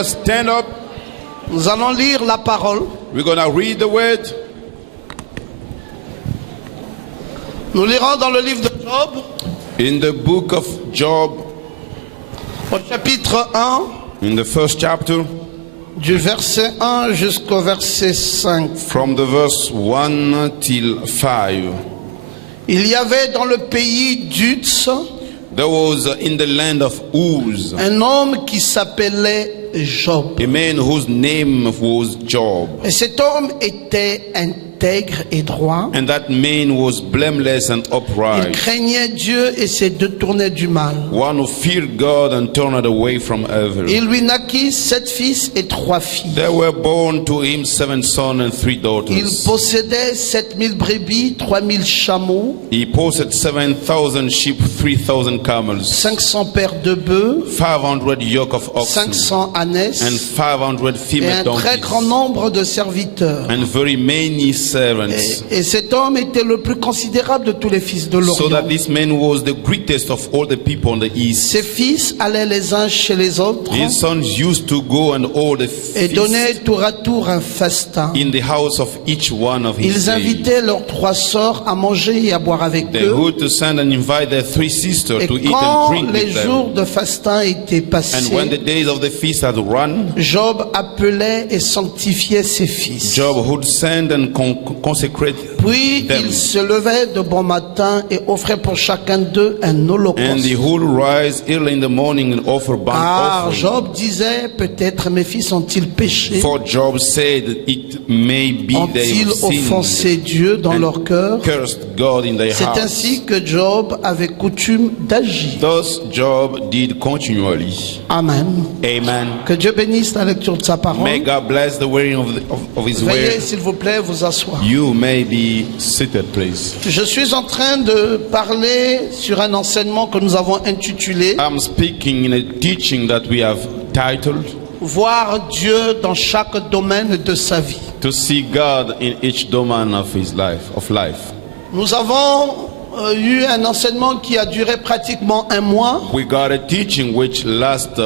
us stand up. Nous allons lire la parole. We're going to read the word. Nous lirons dans le livre de Job, In the book of Job, au chapitre 1, in the first chapter, du verset 1 jusqu'au verset 5. from the verse 1 till 5. Il y avait dans le pays d'Uz There was in the land of Uz un homme qui s'appelait Job. a man whose name was Job. Et cet homme était intègre et droit. And that man was blameless and Il upright, craignait Dieu et se détournait du mal. one who feared God and turned away from evil. Il lui naquit 7 fils et 3 filles. There were born to him 7 sons and 3 Il daughters. possédait 7000 brebis, 3000 chameaux, He possessed 7,000 sheep, 3,000 camels, 500 paires de bœufs, 500 yoke of oxen, 500 and ânesses 500 et female un très grand donkeys, nombre de serviteurs. and very many servants. Et cet homme était le plus considérable de tous les fils de So that l'Orient. this man was the greatest of all the people on the east. Ses fils allaient les uns chez les autres His sons used to go and all the et feast donnaient tour à tour un festin. in the house of each one of his Ils days. invitaient leurs 3 sœurs à manger et à boire avec They eux. would to send and invite their 3 sisters Et to eat and quand drink les with them. jours de festin étaient And when the passés, days of the feast had run, Job appelait et sanctifiait ses fils. Job would send and consecrate Puis them. il se levait de bon matin et offrait pour chacun d'eux un And holocauste. he would rise early in the morning and offer burnt Car offering. Job disait, peut-être mes fils ont-ils péché? For Job said, it may be they Ont-ils have sinned offensé Dieu dans leur cœur? cursed God in their C'est hearts. ainsi que Job avait coutume d'agir. Thus Job did continually. Amen. Amen. Que Dieu bénisse la lecture de sa May parole. God bless the reading of his Veuillez, word. s'il vous plaît, vous asseoir. You may be seated, please. Je suis en train de parler sur un enseignement que nous avons intitulé I'm speaking in a teaching that we have titled Voir Dieu dans chaque domaine de sa vie. To see God in each domain of his life. Nous avons eu un enseignement qui a duré pratiquement un mois We got a teaching which lasted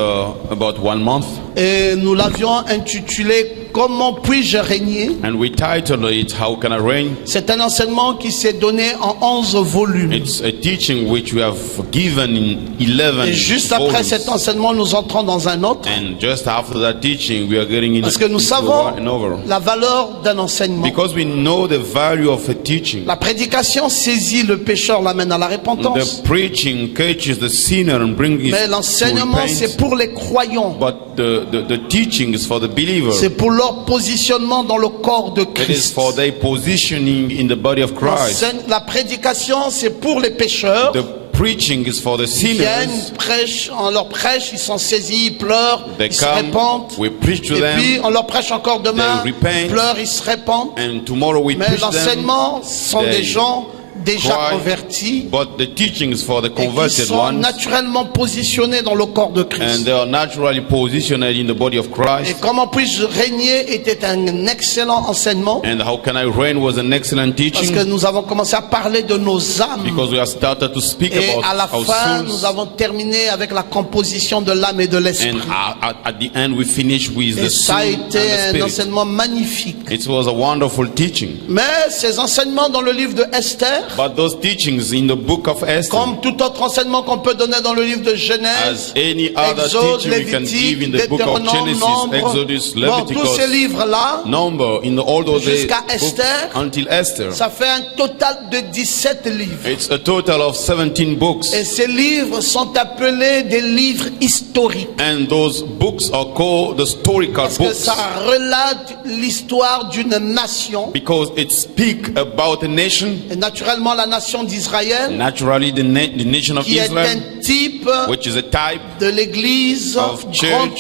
about 1 month, et nous l'avions intitulé Comment puis-je régner? and we titled it How Can I Reign? C'est un enseignement qui s'est donné en 11 volumes. It's a teaching which we have given in 11 Et juste après volumes. cet enseignement, nous entrons dans un autre And just after that teaching, we are getting parce que nous into savons another. la valeur d'un enseignement. Because we know the value of a teaching. La prédication saisit le pécheur, l'amène à la repentance. The preaching catches the sinner and brings him Mais to l'enseignement, c'est repent. pour les croyants. But the teaching is for the believer. C'est pour leur positionnement dans le corps de It is Christ. for their positioning in the body of Christ. La prédication, c'est pour les pécheurs. The preaching is for the Ils viennent, sinners. prêchent, on leur prêche, ils sont saisis, ils pleurent, They ils se come, répandent. we preach to Et puis them, on leur prêche encore demain, They ils repent. pleurent, ils se répandent. and tomorrow we Mais preach them. l'enseignement sont They des gens déjà cry, convertis But the teaching is for the et qui converted sont ones, naturellement positionnés dans le corps de and Christ. they are naturally positioned in the body of Et Christ. comment puis-je régner était un excellent enseignement And How Can I Reign was an excellent parce teaching, que nous avons commencé à parler de nos âmes. because we have started to speak Et about à la our fin, souls. nous avons terminé avec la composition de l'âme et de l'esprit. And at the end, we finish with Et the ça soul a and été the un spirit. enseignement magnifique. It was a wonderful teaching. Mais ces enseignements dans le livre de Esther, But those teachings in the book of Esther, comme tout autre enseignement qu'on peut donner dans le livre de as Genèse, any other Exode, teaching we can give in Lévitique, the book of Deutéronome, Genesis, Nombre, Exodus, bon, tous ces Leviticus, livres-là, Number, in all those days, jusqu'à Esther, until Esther, ça fait un total de 17 livres. it's a total of 17 books. Et ces livres sont appelés des livres historiques. And those books are called the historical Parce que books, ça relate l'histoire d'une nation. because it speaks about a nation, Et naturellement, la nation d'Israël, naturally the nation of qui est Israel, un type which is a type, de l'église of church. grande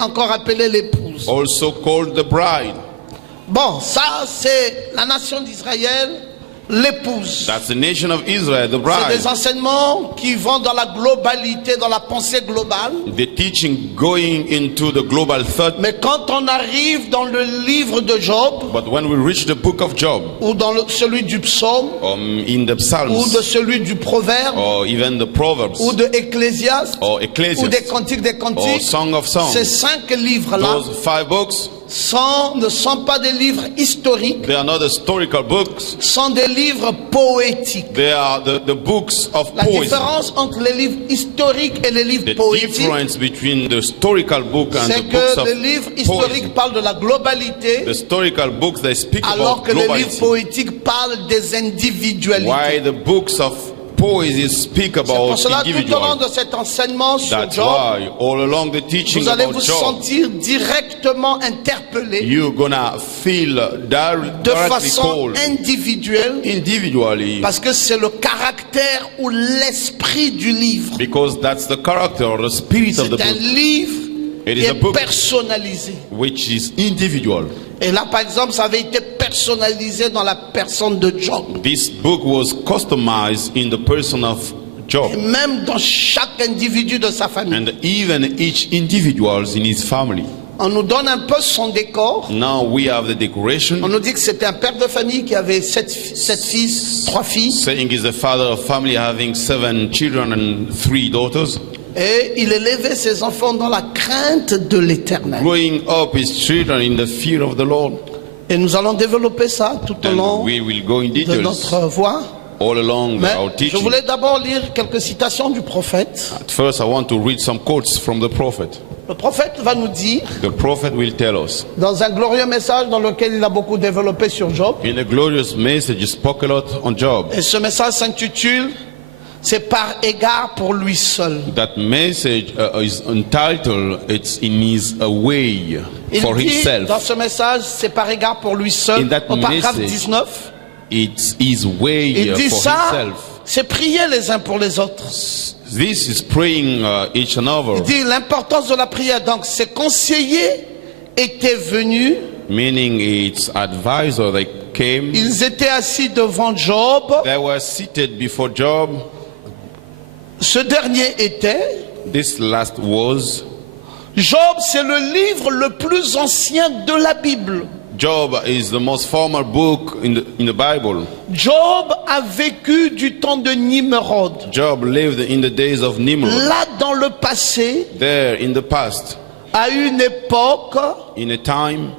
encore appelée l'épouse. also called the bride. Bon, ça c'est la nation d'Israël l'épouse. That's the nation of Israel, the C'est bride. des enseignements qui vont dans la globalité, dans la pensée globale. The teaching going into the global thought. Mais quand on arrive dans le livre de Job, But when we reach the book of Job, ou dans celui du psaume, in the ou de Psalms, celui du proverbe, or even the Proverbs, ou de Ecclésiaste, or ou des Ecclesiastes, cantiques des or cantiques, Song of ces Songs, 5 livres-là those 5 books, ne sont pas des livres historiques, they are not historical books. sont des livres poétiques. They are the books of La poetry. différence entre les livres historiques et les livres The poétiques, difference between the historical book and c'est the books que of les livres poetry. historiques parlent de la globalité, The historical books, they speak alors about que les livres globality. poétiques parlent des individualités. Why the books of poesy speak C'est pour about cela, tout au long individual. de cet ensennement sur That's Job, why all along the teaching vous allez about vous Job, sentir directement interpellé you're gonna feel de directly façon called individuelle, individually, parce que c'est le caractère ou l'esprit du livre. because that's the character or the spirit of the C'est un book, livre It qui is a est book. personnalisé. which is individual. Et là, par exemple, ça avait été personnalisé dans la personne de Job. This book was customized in the person of Job, Et même dans chaque individu de sa famille. and even each individual in his family. On nous donne un peu son décor. Now we have the On decoration, nous dit que c'était un père de famille qui avait 7 fils, 3 filles. saying he's the father of family having 7 children and 3 daughters. Et il élevait ses enfants dans la crainte de l'éternel. Growing up his children in the fear of the Lord. Et nous allons développer ça tout au And long we will go in de details notre voie. all along Mais our je teaching. voulais d'abord lire quelques citations du prophète. At first, I want to read some quotes from the prophet. Le prophète va nous dire, The prophet will tell us. dans un glorieux message dans lequel il a beaucoup développé sur Job, In a glorious message, he spoke a lot on Job. et ce message s'intitule « C'est par égard pour lui seul ». That message is entitled, it's in his way Il for dit himself. dans ce message, c'est par égard pour lui seul, In that au paragraphe message, 19, It's his way il dit for ça, himself. c'est prier les uns pour les autres. This is praying each Il another, dit l'importance de la prière. Donc ses conseillers étaient venus, meaning its advisor they came. ils étaient assis devant Job. They were seated before Job. Ce dernier était, This last was Job, c'est le livre le plus ancien de la Bible. Job is the most formal book in the Bible. Job a vécu du temps de Nimrod. Job lived in the days of Nimrod. Là dans le passé, There in the past, à une époque in a time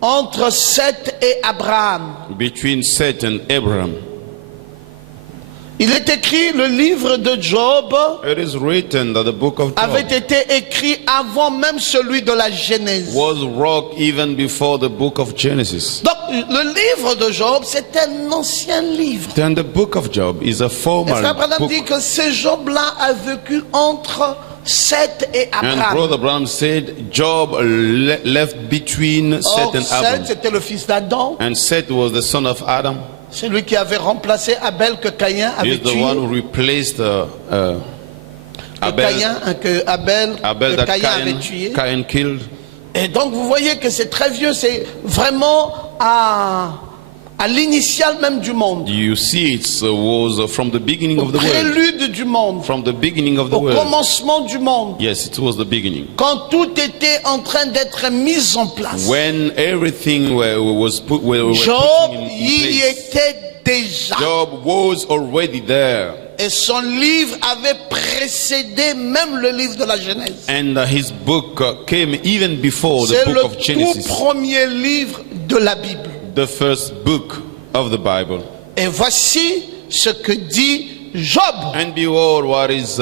entre Seth et Abraham. between Seth and Abraham. Il est écrit, le livre de Job It is written that the book of avait Job été écrit avant même celui de la Genèse. was wrote even before the book of Genesis. Donc le livre de Job, c'est un ancien livre. Then the book of Job is a Et formal Frère Branham book. dit que ce Job-là a vécu entre Seth et And Abraham. Brother Branham said Job left between Seth Or, and Seth, Adam. c'était le fils d'Adam. And Seth was the son of Adam. C'est lui qui avait remplacé Abel que Caïn avait He's the tué. one who replaced Que Abel, Abel Abel que that Caïn avait tué. Cain killed. Et donc vous voyez que c'est très vieux, c'est vraiment à l'initiale même du monde. You see, it was from the beginning Au of the world. prélude du monde. From the beginning of the Au world. commencement du monde. Yes, it was the beginning. Quand tout était en train d'être mis en place. When everything was put, were Job put in y place. était déjà. Job was already there. Et son livre avait précédé même le livre de la Genèse. And his book came even before the C'est book le of tout Genesis. premier livre de la Bible. The first book of the Bible. Et voici ce que dit Job. And behold what is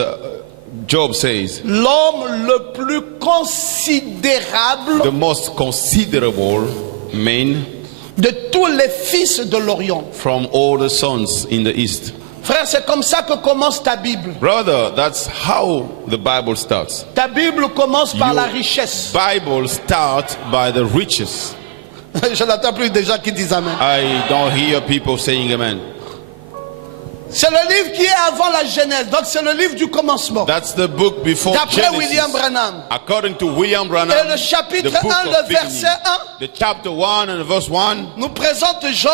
Job says. L'homme le plus considérable The most considerable man de tous les fils de l'Orient. from all the sons in the east. Frère, c'est comme ça que commence ta Bible. Brother, that's how the Bible starts. Ta Bible commence par Your la richesse. Bible starts by the riches. Je n'entends plus des gens qui disent Amen. I don't hear people saying amen. C'est le livre qui est avant la Genèse, donc c'est le livre du commencement. That's the book before D'après Genesis. William Branham. According to William Branham, Et le chapitre the book 1, of le beginning, verset 1, the chapter 1 and verse 1 nous présente Job,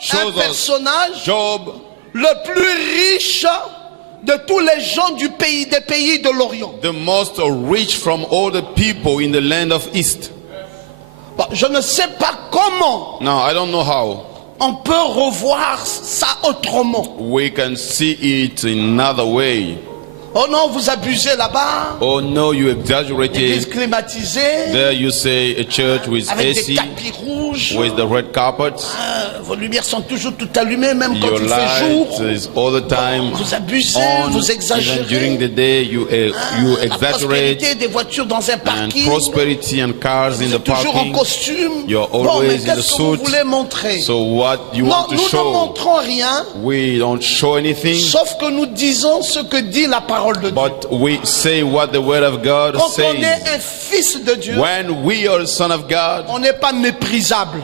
shows un us personnage Job, le plus riche de tous les gens du pays, des pays de l'Orient. the most rich from all the people in the land of East. Bon, je ne sais pas comment Now, I don't know how on peut revoir ça autrement. we can see it in another way. Oh non, vous abusez là-bas. Oh no, you Église exaggerated. climatisée, There you say a church with avec des AC, tapis rouges. with the red carpet. Vos lumières sont toujours toutes allumées, même quand Your il fait jour. light is all the time Vous abusez, on. vous Even exagérez. during the day, you La exaggerate. prospérité des voitures dans un And parking. prosperity and cars in Vous the êtes toujours en parking. costume. You're Bon, mais always in the qu'est-ce que vous suit. voulez montrer? So what you Non, want to nous ne show? montrons rien, We don't show anything, sauf que nous disons ce que dit la parole de Dieu. but we say what the word of God Quand on est says. un fils de Dieu, When we are the son of God, on n'est pas méprisable.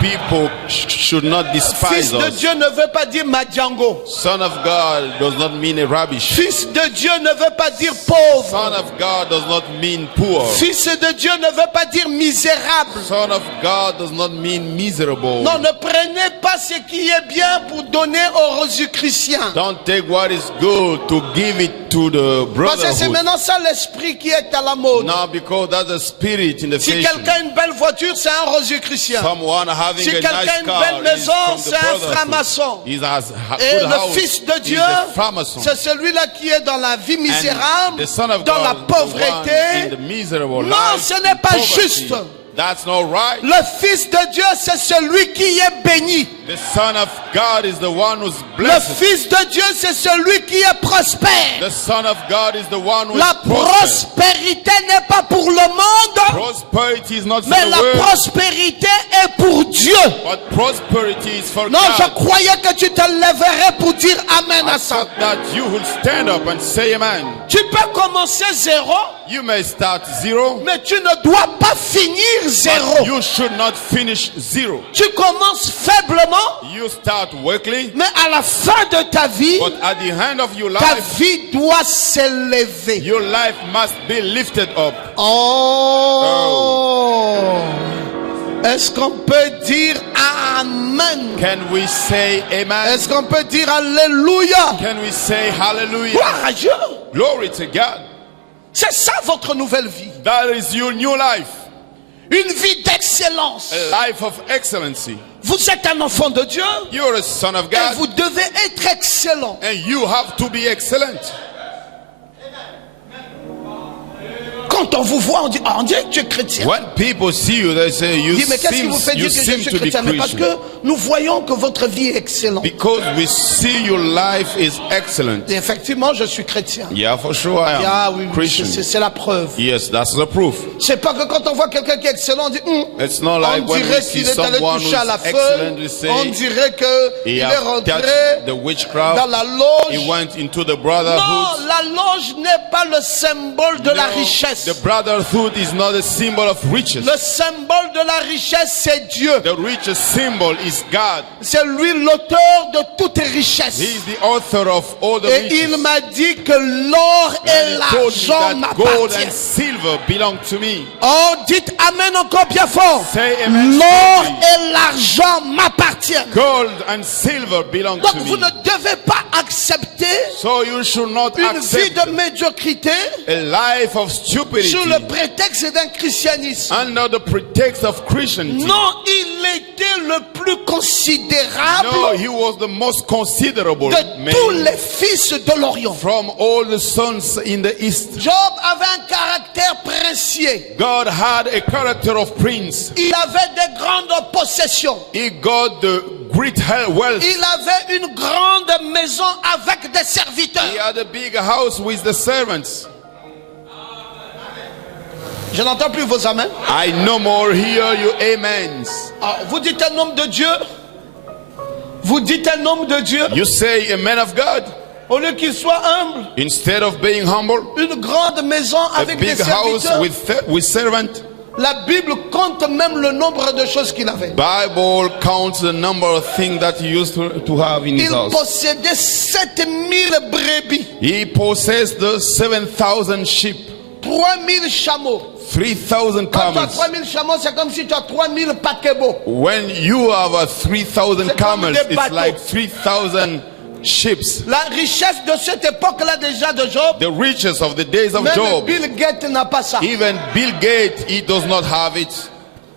people should not Fils despise de us. Dieu ne veut pas dire Madiango. Son of God does not mean a rubbish. Fils de Dieu ne veut pas dire pauvre. Son of God does not mean poor. Fils de Dieu ne veut pas dire misérable. Son of God does not mean miserable. Non, ne prenez pas ce qui est bien pour donner aux Rosicruciens. Don't take what is good to give it to the Parce que c'est brotherhood. maintenant ça l'esprit qui est à la mode. Now, because that's the spirit in the Si fashion. quelqu'un a une belle voiture, c'est un Rosicrucien. Someone having Si a quelqu'un a nice une car belle is maison, from the c'est un brotherhood. franc-maçon. He has a Et good le house. Fils de Dieu, He's a franc-maçon. c'est celui-là qui est dans la vie misérable, The son of dans la God, the one in pauvreté. the miserable Non, life, ce n'est pas poverty. juste. That's not right. Le Fils de Dieu, c'est celui qui est béni. The Son of God is the one who's Le blessed. Fils de Dieu, c'est celui qui est prospère. The Son of God is the one who La is prosperous. prospérité n'est pas pour le monde, Prosperity is not for mais the la world, prospérité est pour Dieu. but prosperity is for Non, je God. croyais que tu te lèverais pour dire Amen à I ça. thought that you will stand up and say amen. Tu peux commencer zéro, You may start zero, mais tu ne dois pas finir but zéro. you should not finish zero. Tu commences faiblement, You start weakly, mais à la fin de ta vie, but at the end of your ta life, vie doit s'élever. your life must be lifted up. Oh! Est-ce qu'on peut dire Amen? Can we say amen? Est-ce qu'on peut dire Alléluia? Can we say hallelujah? Gloire à Dieu! Glory to God. C'est ça votre nouvelle vie. That is your new life. Une vie d'excellence. A life of excellency. Vous êtes un enfant de Dieu You're a son of et God, vous devez être excellent. and you have to be excellent. Quand on vous voit, on dit, ah, on dirait que tu es chrétien. When people see you, they say you On dit, mais qu'est-ce qui vous fait seem, dire you que je seem suis to be chrétien? Mais parce Christian. que nous voyons que votre vie est excellente. Because we see your life is excellent. Et effectivement, je suis chrétien. Yeah, for sure I am Ah oui, oui, Christian. c'est la preuve. Yes, that's the proof. C'est pas que quand on voit quelqu'un qui est excellent, on dit, It's not like on when dirait we see qu'il est allé someone who's toucher à la excellent, we feuille. On say dirait qu'il he est has rentré touched the dans witchcraft. la He loge. went into the Non, brotherhood. la loge n'est pas le symbole de la No, richesse. the brotherhood is not a symbol of riches. Le symbole de la richesse, c'est Dieu. The richest symbol is God. C'est lui l'auteur de toute richesse. He is the author of all the Et riches. il m'a dit que l'or et And he told me l'argent that gold and m'appartiennent. silver belong to me. Oh, dites Amen encore bien fort. Say amen. L'or et l'argent m'appartiennent. Gold and silver belong Donc to vous me. ne devez pas accepter So you should not une vie accept de médiocrité a life of stupidity sous le prétexte d'un christianisme. under the pretext of Christianity. Non, il était le plus considérable No, he was the most considerable de man tous les fils de l'Orient. from all the sons in the east. Job avait un caractère princier. God had a character of prince. Il avait des grandes possessions. He got the great wealth. Il avait une grande maison avec des He serviteurs. had a big house with the servants. Je n'entends plus vos amens. I no more hear your amens. Ah, vous dites un homme de Dieu. Vous dites un homme de Dieu. You say a man of God Au lieu qu'il soit humble, instead of being humble. une grande maison A avec des big house serviteurs. with servants. La Bible compte même le nombre de choses qu'il avait. Bible counts the number of things that he used to have in his Il house. possédait 7000 brebis, He possessed the 7,000 sheep, 3000 chameaux. 3,000 Quand tu as camels. 3000 chameaux, c'est comme si tu as 3000 paquebots. When you have a 3,000 C'est comme camels, des it's bateaux. like 3,000 ships. La richesse de cette époque-là déjà de Job, The riches of the days of même Job. Bill Gates n'a pas ça. Even Bill Gates, he does not have it.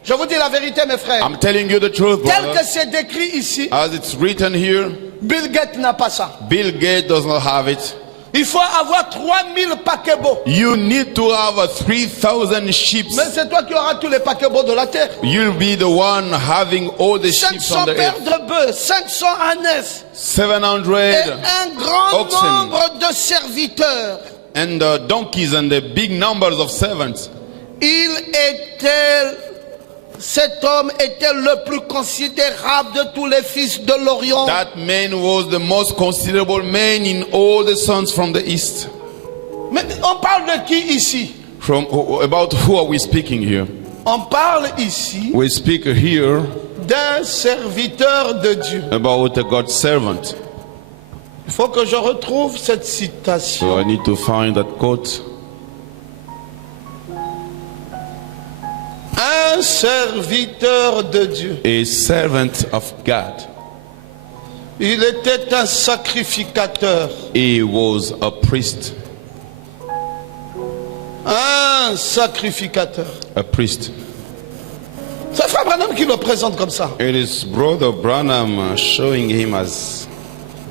Je vous dis la vérité, mes frères. I'm telling you the truth, Tel que brother. c'est décrit ici, As it's written here, Bill Gates n'a pas ça. Bill Gates does not have it. Il faut avoir 3000 paquebots. You need to have a 3,000 sheep. Mais c'est toi qui auras tous les paquebots de la terre. You'll be the one having all the sheep 500 on the paires earth. de bœufs, 500 ânesses et 700 un grand oxen. nombre de serviteurs. and donkeys and the big numbers of servants. Cet homme était le plus considérable de tous les fils de l'Orient. That man was the most considerable man in all the sons from the east. Mais on parle de qui ici? About who are we speaking here? On parle ici We speak here d'un serviteur de Dieu. about a God's servant. Il faut que je retrouve cette citation. So I need to find that quote. Un serviteur de Dieu. A servant of God. Il était un sacrificateur. He was a priest. Un sacrificateur. A priest. C'est Frère Branham qui le présente comme ça. It is Brother Branham showing him as.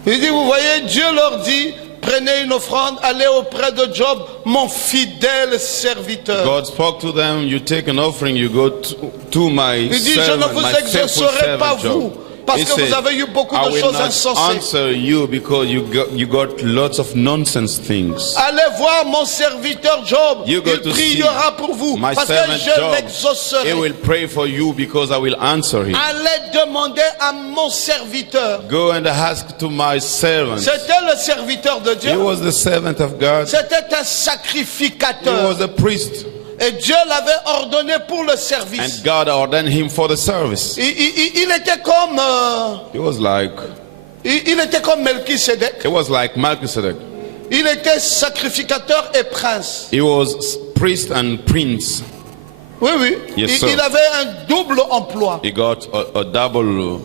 Il dit, vous voyez, Dieu leur dit, prenez une offrande, allez auprès de Job, mon fidèle serviteur. God spoke to them. You take an offering. You go to my Il dit, je ne servant, vous my faithful exaucerai pas servant vous, Job. parce He que vous said, avez eu beaucoup I de will choses not insensées. answer you because you got lots of nonsense things. Allez voir mon serviteur Job, You go il to see priera pour vous, my parce que servant je Job. l'exaucerai. He will pray for you because I will answer him. Allez demander à mon serviteur. Go and ask to my servant. C'était le serviteur de He Dieu. was the servant of God. C'était un He sacrificateur. was a priest. Et Dieu l'avait ordonné pour le And service. God ordained him for the service. Il était comme He was like Melchisedec. it was like Melchizedek. Il était sacrificateur et prince. He was priest and prince. Oui, oui. Yes, sir. Il avait un double emploi. He got a double.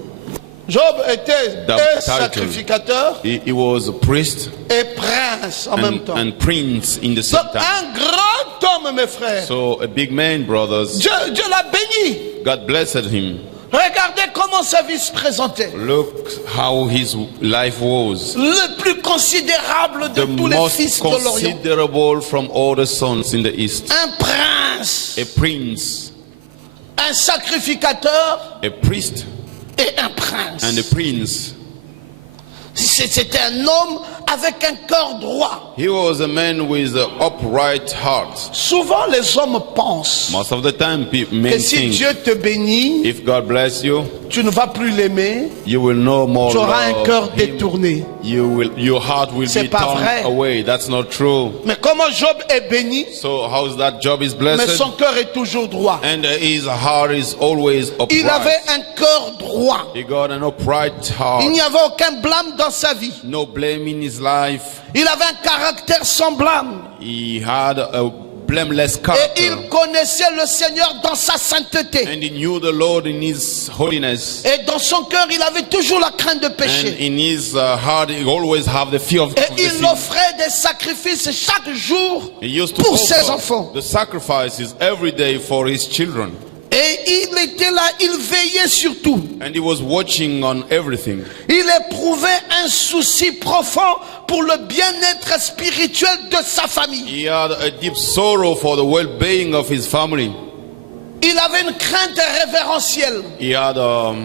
Job était Double et title. sacrificateur He was a priest et prince en même temps. and prince in the same Donc, time. un grand homme, mes frères. So a big man, brothers. Dieu l'a béni. God blessed him. Regardez comment sa vie se présentait. Look how his life was. Le plus considérable de The tous les most fils de l'Orient. considerable from all the sons in the east. Un prince, A prince, un sacrificateur a priest, et un prince. and a prince. C'était un homme avec un cœur droit. He was a man with an upright heart. Souvent les hommes pensent Most of the time, men que si think Dieu te bénit, if God bless you, tu ne vas plus l'aimer, you will no more tu auras un love cœur him. détourné. Your heart will C'est be pas turned vrai. away. That's not true. Mais comment Job est béni, So how's that job is mais blessed? son cœur est toujours droit. And his heart is always Il avait upright. un cœur droit. He got an upright Il heart. n'y avait aucun blâme dans sa vie. No blame in his life. Il avait un caractère sans blâme. He had a blameless Et character. il connaissait le Seigneur dans sa sainteté. And he knew the Lord in his holiness. Et dans son cœur, il avait toujours la crainte de And pécher. in his heart, he always have the fear of Et the il sin. offrait des sacrifices chaque jour He used to pour ses offer enfants. the sacrifices every day for his children. Et il était là, il veillait sur tout. And he was watching on everything. Il éprouvait un souci profond pour le bien-être spirituel de sa famille. He had a deep sorrow for the well-being of his family. Il avait une crainte révérentielle He had a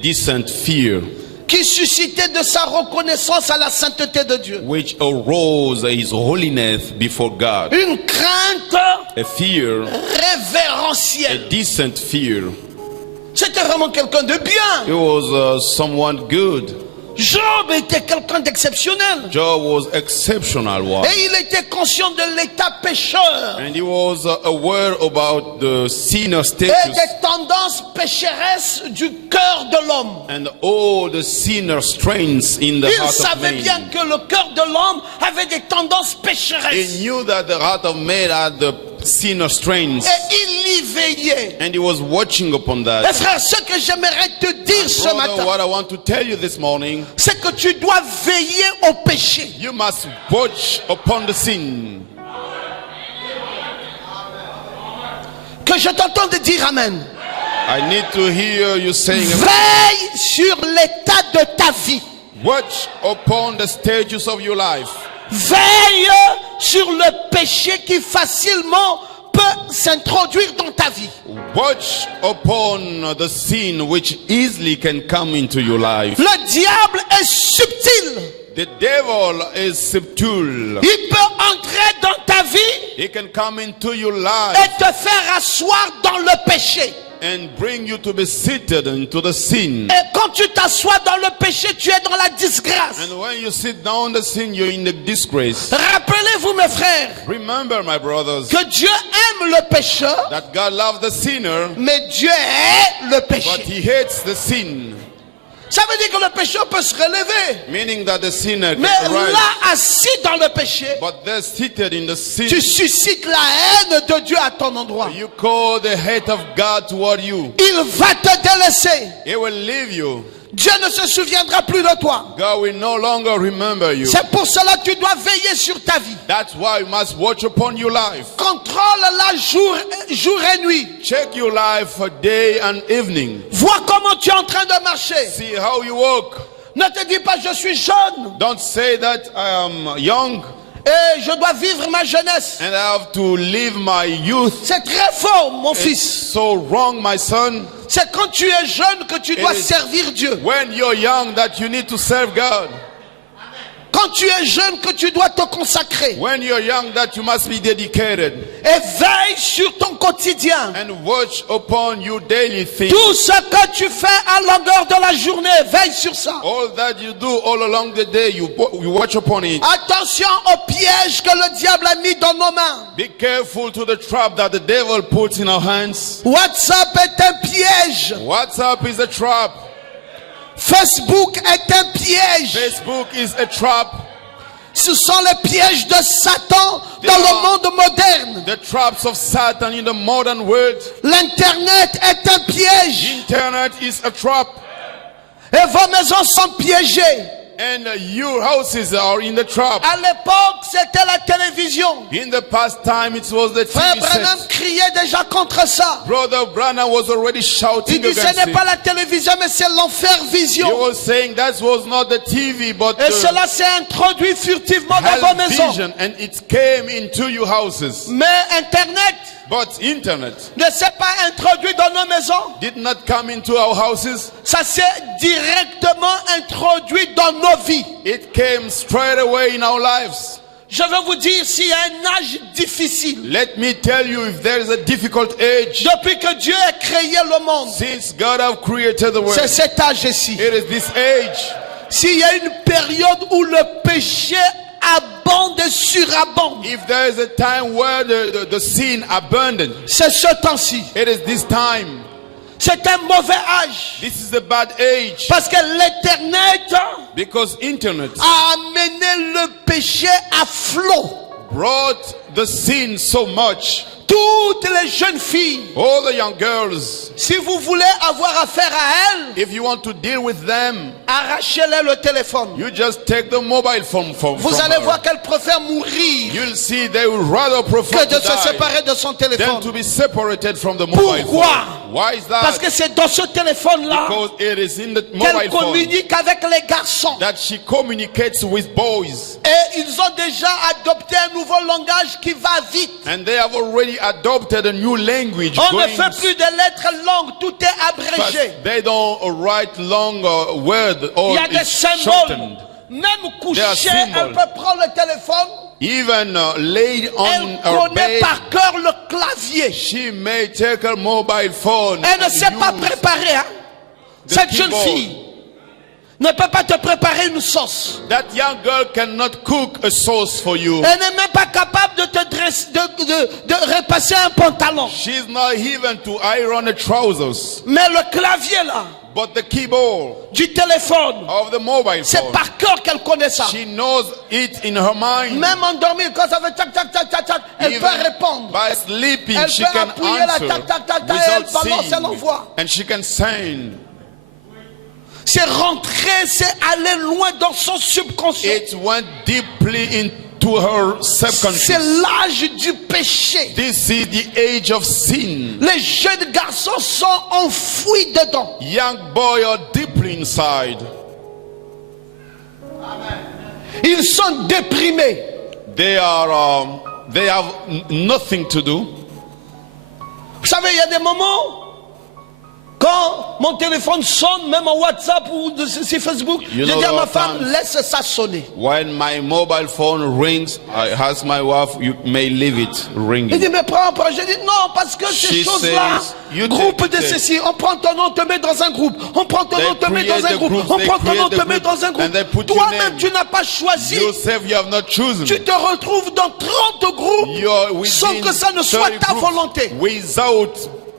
decent fear qui suscitait de sa reconnaissance à la sainteté de Dieu. which arose his holiness before God. Une crainte A fear, a révérentielle. decent fear. C'était vraiment quelqu'un de bien. He was someone good. Job était quelqu'un d'exceptionnel. Job was exceptional one. Et il était conscient de l'état pécheur And he was aware about the sinner et status des tendances pécheresses du cœur de l'homme. and all the sinner strains in the Il heart of savait bien man. que le cœur de l'homme avait des tendances He pécheresses. knew that the heart of man had the sinner strains, Et il y veillait. and he was watching upon Et that. frère, ce que j'aimerais te dire ce Brother, matin, what I want to tell you this morning, c'est que tu dois veiller au péché. you must watch upon the sin. Que je t'entende dire Amen. I need to hear you saying, Veille sur l'état de ta vie. watch upon the stages of your life. Veille sur le péché qui facilement peut s'introduire dans ta vie. Watch upon the sin which easily can come into your life. Le diable est subtil. The devil is subtle. Il peut entrer dans ta vie He can come into your et life te faire asseoir dans le péché. and bring you to be seated into the sin. Et quand tu t'assois dans le péché, tu es dans la disgrâce. And when you sit down the sin, you're in the disgrace. Rappelez-vous, mes frères, Remember, my brothers, que Dieu aime le pécheur, that God loves the sinner, mais Dieu hait le but péché. he hates the sin. Ça veut dire que le pécheur peut se relever. Meaning that the sinner Mais can rise. là, assis dans le péché, But they're seated in the sin. tu suscites la haine de Dieu à ton endroit. You call the hate of God toward you. Il va te délaisser. He will leave you. Dieu ne se souviendra plus de toi. God will no longer remember you. C'est pour cela que tu dois veiller sur ta vie. That's why you must watch upon your life. Contrôle-la jour et nuit. Check your life for day and evening. Vois comment tu es en train de marcher. See how you walk. Ne te dis pas je suis jeune Don't say that I am young et je dois vivre ma jeunesse. and I have to live my youth. C'est très faux, mon It's fils. so wrong, my son. C'est quand tu es jeune que tu dois It is- servir Dieu. When you're young that you need to serve God. Quand tu es jeune que tu dois te consacrer. When you're young that you must be dedicated Et veille sur ton quotidien. and watch upon your daily things. Tout ce que tu fais à longueur de la journée, veille sur ça. All that you do all along the day, you watch upon it. Attention au piège que le diable a mis dans nos mains. Be careful to the trap that the devil puts in our hands. WhatsApp est un piège. WhatsApp is a trap. Facebook est un piège. Facebook is a trap. Ce sont les pièges de Satan dans le monde moderne. The traps of Satan in the modern world. L'Internet est un piège. Internet is a trap. Et vos maisons sont piégées. And your houses are in the trap. À l'époque, c'était la télévision. In the past time, it was the Frère TV Branham set. criait déjà contre ça. Brother Branham was already Il shouting dit ce against n'est it. pas la télévision, mais c'est l'enfer He vision. was saying that was not the TV, but Et the cela s'est introduit furtivement dans vos hell maisons. vision, and it came into your houses. Mais Internet But internet ne s'est pas introduit dans nos maisons. did not come into our houses. Ça s'est directement introduit dans nos vies. It came straight away in our lives. Je veux vous dire, s'il y a un âge difficile, Let me tell you, if there is a difficult age, depuis que Dieu a créé le monde, since God have created the world, c'est cet âge-ci. it is this age. S'il y a une période où le péché abonde et surabonde, If there is a time where the sin abundant, c'est ce temps-ci. it is this time. C'est un mauvais âge. This is a bad age. Parce que l'Internet Because internet a amené le péché à flot. brought the sin so much. Toutes les jeunes filles, All the young girls, si vous voulez avoir affaire à elles, if you want to deal with them, arrachez-les le téléphone. you just take the mobile phone from Vous allez her. voir qu'elle préfère mourir You'll see they would rather prefer que de to se die séparer de son than téléphone. to be separated from the mobile Pourquoi? phone. Why is Parce that? que c'est dans ce téléphone-là Because it is in the qu'elle mobile phone communique avec les garçons. that she communicates with boys. Et ils ont déjà adopté un nouveau langage qui va vite. And they have already adopted a new language. On ne going fait plus de lettres longues, tout est fast. abrégé. They don't write long words Il or y a des it's symboles. shortened. Même couché, There are elle symbols. peut prendre le téléphone. Even laid on Elle her connaît bed, par cœur le clavier. she may take her mobile phone Elle ne and s'est pas use préparée, hein? the Cette jeune keyboard. fille. ne peut pas te préparer une sauce. That young girl cannot cook a sauce for you. Elle n'est même pas capable de te dresser, de repasser un pantalon. She's not even to iron the trousers. Mais le clavier là, But the keyboard du téléphone, of the mobile c'est phone, par cœur qu'elle connaît ça. she knows it in her mind. Même endormie, quand ça fait tac tac tac tac tac, elle Even peut répondre. by sleeping, Elle she peut can appuyer la answer tac tac tac tac, elle without balance, elle seeing. envoie. And she can send. C'est rentrer, c'est aller loin dans son subconscient. It went deeply into her C'est subconscious. l'âge du péché. This is the age of sin. Les jeunes garçons sont enfouis dedans. Young boy are deeply inside. Ils sont déprimés. They have nothing to do. Vous savez, il y a des moments, quand mon téléphone sonne, même en WhatsApp ou sur Facebook, You je know dis à ma what femme, times- laisse ça sonner. When my mobile phone rings, I ask my wife, you may leave it Il ringing. dit, mais prends, je dis, non, parce que ces She choses-là, says, you groupe take de it. ceci, on prend ton nom, te met dans un groupe, on prend ton They nom, te met dans create un the groupe, groups, on they prend ton nom, create te the met group, dans un and they groupe. put your Toi-même, name. tu n'as pas choisi. Yourself, you have not chosen. Tu te retrouves dans 30 groupes You're sans within que ça ne soit 30 ta groups volonté. without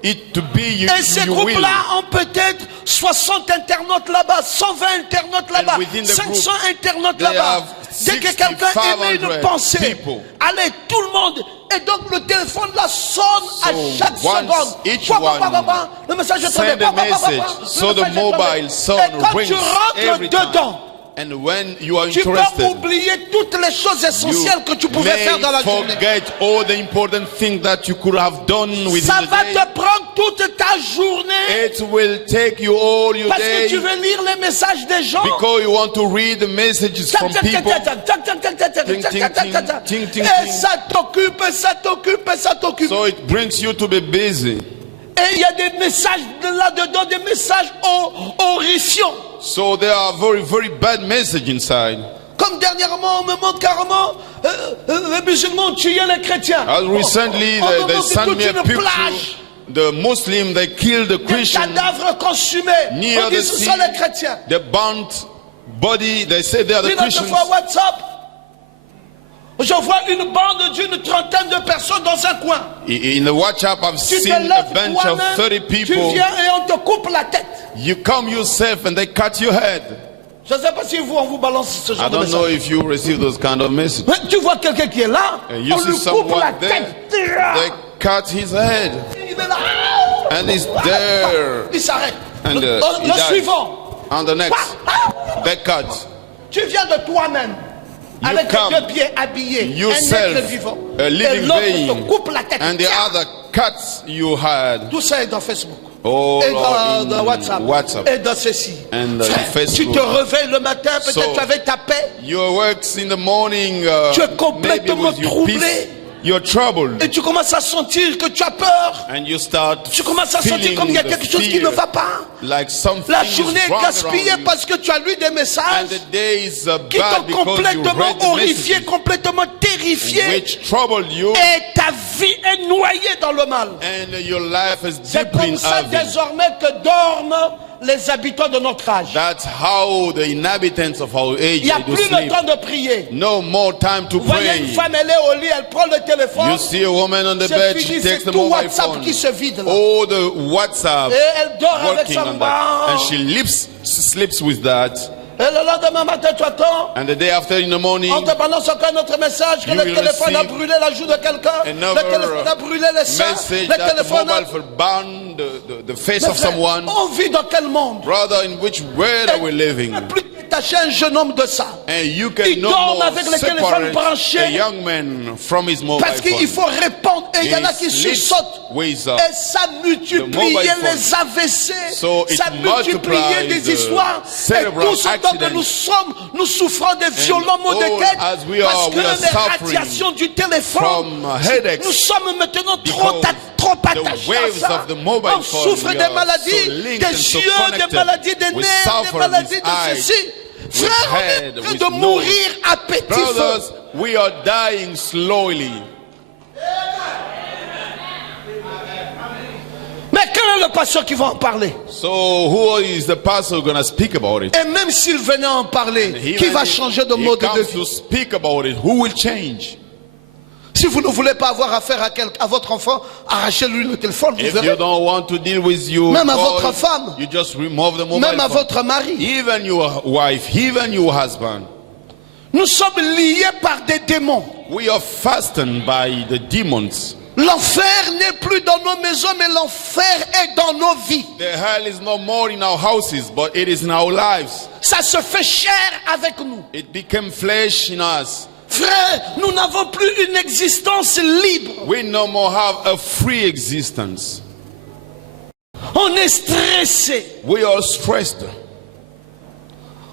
it to be you, Et ces you will. groupes-là ont peut-être 60 internautes là-bas, 120 internautes là-bas, And within the 500 internautes they là-bas. have Dès que quelqu'un émet une 6,500 pensée, people. allez, tout le monde. Et donc le téléphone là sonne à chaque once seconde. each Quoi, quoi, one quoi, quoi, quoi, le message est tombé. send a message, so the mobile phone Et quand rings tu rentres every time. dedans, And when you are tu peux interested, oublier toutes les choses essentielles que tu you pouvais may faire dans la journée. forget all the important things that you could have done within Ça the va day. te prendre toute ta journée It will take you all your parce que tu day veux lire les messages des gens. because you want to read the messages from people. Ting, ting, Et ting. ça t'occupe, ça t'occupe, ça t'occupe. So it brings you to be busy. Et il y a des messages là-dedans, des messages horrifiants. So there are very, very bad messages inside. Comme dernièrement, on me montre carrément les musulmans ont tué les chrétiens. As recently, On me they montre sent toute me a une picture. plage, The Muslim, they killed the des Christian cadavres consumés. near On the dit ce sea. sont les chrétiens. The burnt body, they say they are the Une autre Christians. fois WhatsApp, je vois une bande d'une trentaine de personnes dans un coin. In the WhatsApp, I've Tu te seen a lèves bunch of toi-même, 30 tu people. viens et on te coupe la tête. You come yourself and they cut your head. Je ne sais pas si vous, on vous balance ce I genre de don't know message. if you receive those kind of messages. Mais tu vois quelqu'un qui est là, And you on see lui coupe la someone there, tête. they cut his head. Il est là. And he's there. Il s'arrête. And Le he dies. suivant. On the next, they cut. Tu viens de toi-même. You Avec come les deux pieds habillés. Un yourself, être vivant. a Et living l'autre being, te coupe la tête. and the Tiens. other cuts you had. Tout ça est dans Facebook. Oh Et Lord, dans in WhatsApp. WhatsApp. Et dans ceci. And Frère, Facebook. tu te réveilles le matin, peut-être So, tu avais ta paix. Your works in the morning, Tu es maybe complètement with your troublé. peace, you're troubled, Et tu commences à sentir que tu as peur. and you start Tu commences à sentir feeling comme il y a the quelque chose qui ne fear, va pas. like something La is journée est wrong gaspillée around you. parce que tu as lu des And messages the day is qui bad t'ont because you complètement read the horrifié, messages complètement terrifié. which troubled you, Et ta vie est noyée dans le mal. and your life is C'est deeply comme in ça heaven. désormais que dorment les habitants de notre âge. That's how the inhabitants of our age Il n'y a they do plus le sleep. temps de prier. No more time to Vous voyez une pray. femme, elle est au lit, elle prend le téléphone. You see a woman on the C'est bed, fini, she c'est takes the tout mobile WhatsApp phone. qui se vide là. Oh, the WhatsApp Et elle dort avec working sa on that. And main. she sleeps with that. Et le lendemain matin, tu attends. And the day after in the morning, On te balance encore un autre message que You le will téléphone a receive brûlé la joue de quelqu'un. another Le téléphone a brûlé les seins. message Le that the téléphone a... mobile phone bound the face Mais of frère, someone. on vit dans quel monde? Brother, in which world are we living? Ne plus détacher un jeune homme de ça. And you can Ils no dorment more avec les téléphones separate branchés. a young man from his mobile Parce qu'il phone. faut répondre. Et il y en a qui He sleeps sursautent. with Et ça multipliait mobile phone. les AVC. So it Ça multipliait multiplies des the histoires. Et cerebral tout ce temps que accidents. nous souffrons des violents maux de all tête. as we are, Parce que we are les suffering radiations du téléphone. from headaches. Nous sommes maintenant trop Because attachés à waves ça. of the mobile On phone, souffre we des are maladies, so linked des and so yeux, des connected. maladies des We nerfs, suffer des maladies with de eyes, ceci. Frère, on head, est en train with de nose. mourir à petit feu. Brothers, we are dying slowly. Mais quel est le pasteur qui va en parler? So who is the pastor going to speak about it? Et même s'il venait en parler, qui Even va if changer de he mode de comes vie? to speak about it, who will change? Si vous ne voulez pas avoir affaire à votre enfant, arrachez-lui le téléphone, vous If you verrez. don't want to deal with your Même à boy, votre femme. you just remove the mobile Même à phone. votre mari. Even your wife, even your husband. Nous sommes liés par des démons. We are fastened by the demons. L'enfer n'est plus dans nos maisons, mais l'enfer est dans nos vies. The hell is no more in our houses, but it is in our lives. Ça se fait chair avec nous. It became flesh in us. Frère, nous n'avons plus une existence libre. We no more have a free existence. On est stressé. We are stressed.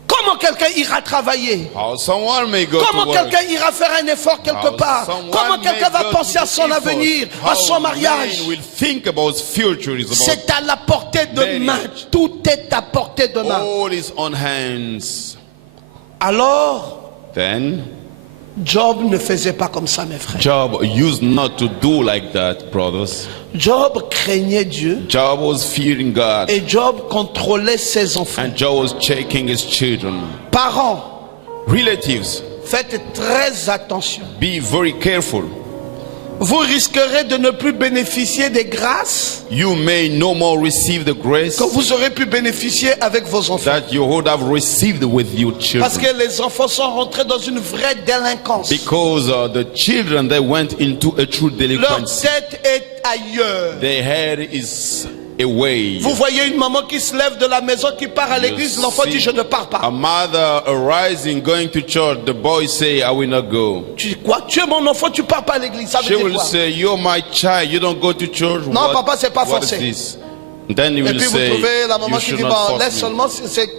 Comment quelqu'un ira travailler? How someone may go Comment to work. quelqu'un ira faire un effort quelque How part? someone Comment may quelqu'un va go penser to à son the effort. avenir, à How son mariage? man will think about future is about C'est à la portée de marriage. main. Tout est à portée de main. all is on hands. Alors, Then Job ne faisait pas comme ça, mes frères. Job used not to do like that, brothers. Job craignait Dieu Job was fearing God, et Job contrôlait ses enfants. and Job was checking his children. Parents, Relatives, faites très attention. be very careful. Vous risquerez de ne plus bénéficier des grâces You may no more receive the grace que vous aurez pu bénéficier avec vos enfants. that you would have received with your Parce children. que les enfants sont rentrés dans une vraie délinquance. Because the children, they went into a true Leur delinquency. tête est ailleurs. Their head is away. Vous voyez une maman qui se lève de la maison, qui part à l'église, l'enfant dit je ne pars A pas. mother arising, going to church, the boy say, I will not go. Tu dis quoi? Tu es mon enfant, tu pars pas à l'église. Ça She veut dire will quoi? say, you're my child, you don't go to church. Non, papa, c'est pas what forcé. is this? Then he Et will puis vous say, trouvez la maman you qui should dit not bon, force laisse me. seulement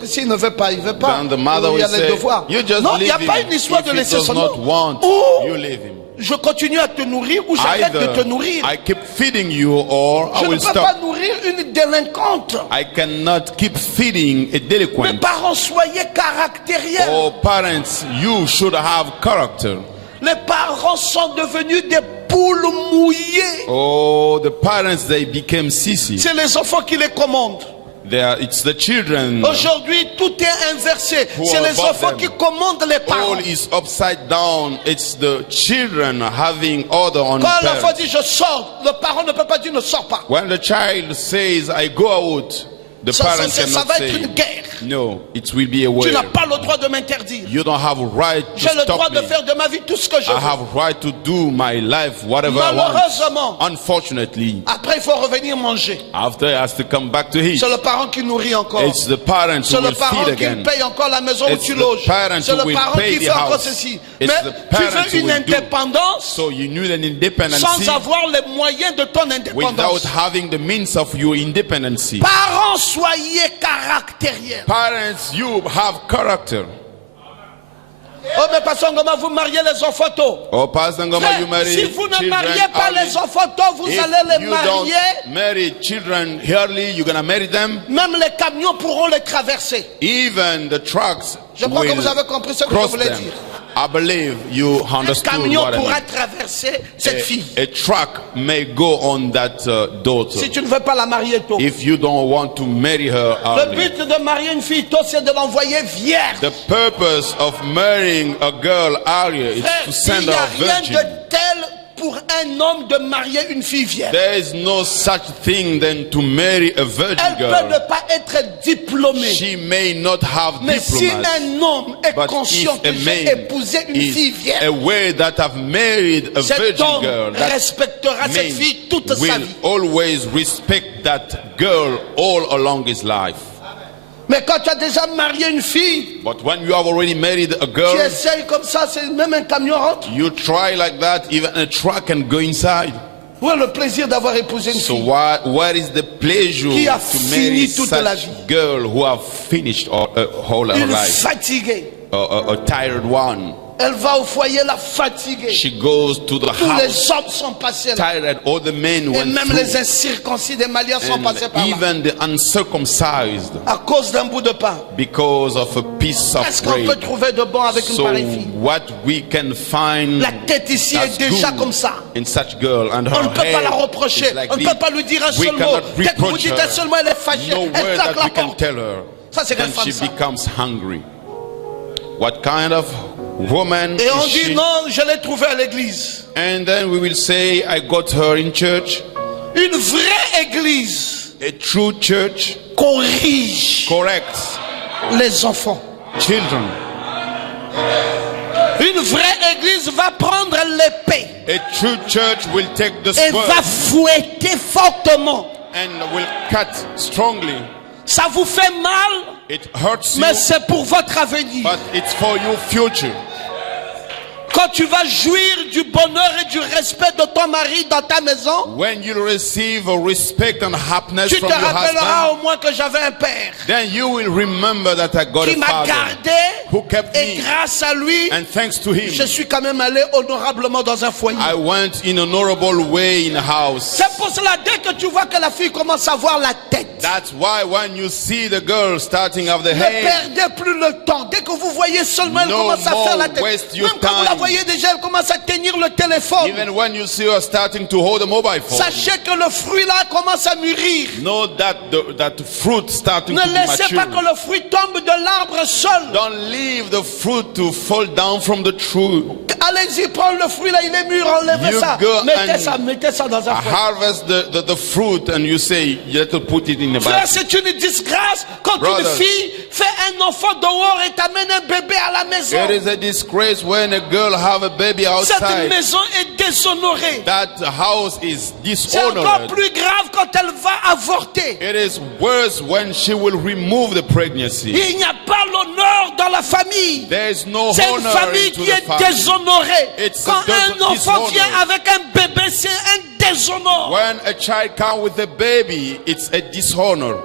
s'il ne veut pas, il veut pas. Then the mother Il y a will les say, devoirs. you just Non, il n'y a leave pas him. une histoire If de he laisser does seulement. not want, Ou you leave him. je continue à te nourrir ou j'arrête de te Either nourrir. I keep feeding you or I Je ne will peux pas stop. nourrir une délinquante. I cannot keep feeding a Mes delinquent. parents, soyez caractériels. Oh, parents, you should have character. Les parents sont devenus des poules mouillées. Oh, the parents, they became sissy. C'est les enfants qui les commandent. It's the children. Aujourd'hui, tout est inversé. Who C'est are les above enfants them. qui commandent les parents. All is upside down. It's the children having order on Quand l'enfant parents. dit je sors, le parent ne peut pas dire ne sors pas. When the child says, I go out, the parent Ça cannot va être une say, guerre. no, it will be a Tu n'as war. pas le droit de m'interdire. You don't have a right to J'ai le droit stop de me. faire de ma vie tout ce que je I veux. have a right to do my life, whatever I Malheureusement. want. Unfortunately, Après, il faut revenir manger. after he has to come back to eat. C'est le parent qui nourrit encore. It's the parent C'est who le will parent feed qui again. paye encore la maison où It's tu the loges. parent C'est who le will parent pay qui the fait encore house. ceci. It's Mais the tu parent veux who une will do. indépendance So you need an independence sans avoir les moyens de ton without indépendance. having the means of your independence. Parents, soyez caractériels. Parents, you have character. Oh, mais Pasteur Ngoma, vous mariez les enfants tôt. Oh, Pastor Ngoma, Frère, you marry si vous ne children mariez pas early. les enfants tôt, vous If allez les you marier. don't marry children early, you're gonna marry them. Même les camions pourront les traverser. Even the trucks Je crois que will vous avez compris ce que je cross voulais them. dire. I believe you Un understood camion what I pourra mean. traverser cette fille. A truck may go on that daughter Si tu ne veux pas la marier tôt. if you don't want to marry her Le early. but de marier une fille tôt, c'est de l'envoyer vierge. The purpose of marrying a girl earlier is Frère, to il send n'y a her rien virgin. de tel pour un homme de marier une fille vierge. There is no such thing than to marry a virgin Elle peut ne girl. pas être diplômée. She may not have Mais si diplomas, un homme est but conscient if que a j'ai man épousé une fille is vierge, aware that I've married a cet virgin homme girl, that respectera cette man fille toute sa will vie. always respect that girl all along his life. Mais quand tu as déjà marié une fille, But when you have already married a tu girl, essayes comme ça, c'est même un camion rentre. you try like that, even a truck can go inside. Où est le plaisir d'avoir épousé une So fille what is the pleasure Qui a to fini marry toute la such vie. girl who have finished all her une life? fatiguée? a tired one. Elle va au foyer la fatiguer. She goes to the Tous house les hommes sont passés là. tired. All the men Et went même les through. incirconcis des Maliens sont passés par And là. even the uncircumcised, À cause d'un bout de pain. because of a piece of Qu'est-ce qu'on peut bread. trouver de bon avec une So pareille fille? what we can find La tête ici that's est déjà good comme ça. in such girl, and On her ne peut pas la hair reprocher. is like On ne this. peut pas lui dire un We seul mot. cannot Dès que vous reproach dites un her. seul mot, elle est fâchée. No Elle word claque that la we can porte. tell her. Ça, c'est quelle And femme, she ça? becomes hungry. What kind of woman Et on is dit she? non, je l'ai trouvée à l'église. And then we will say, I got her in church. Une vraie église A true church corrige corrects les enfants. children. Une vraie église va prendre l'épée A true church will take the et va sword fouetter fortement. and will cut strongly. Ça vous fait mal, It hurts you, mais c'est pour votre avenir. but it's for your future. Quand tu vas jouir du bonheur et du respect de ton mari dans ta maison, When you receive a respect and happiness tu te from your rappelleras husband, au moins que j'avais un père then you will remember that I got qui a m'a father gardé who kept et me. grâce à lui, And thanks to him, je suis quand même allé honorablement dans un foyer. I went in an honorable way in a house. C'est pour cela, dès que tu vois que la fille commence à voir la tête, That's why when you see the girl starting of the ne hair, perdez plus le temps. Dès que vous voyez seulement, elle No commence à faire la more tête. waste your Même quand vous la time. voyez déjà, elle commence à tenir le téléphone. even when you see her starting to hold a mobile phone, Sachez que le fruit là commence à mûrir. know that the fruit starting Ne to be laissez pas mature. que le fruit tombe de l'arbre seul. Don't leave the fruit to fall down from the tree. Allez-y, prends le fruit là, il est mûr, enlevez You ça. go Mettez ça dans un foyer. Harvest the fruit and you say you have to put it in a Frère, basket. c'est une disgrâce quand une Brothers. fille fait un enfant dehors et t'amène un bébé à la maison. It is a disgrace when a girl have a baby Cette outside. maison est déshonorée. That house is C'est encore dishonored. plus grave quand elle va avorter. It is worse when she will remove the pregnancy. Il n'y a pas l'honneur dans la famille. There is no C'est une honor famille into qui the est family. déshonorée. It's Quand a un enfant dishonor. vient avec un bébé, c'est un déshonneur. When a child comes with a baby, it's a dishonor.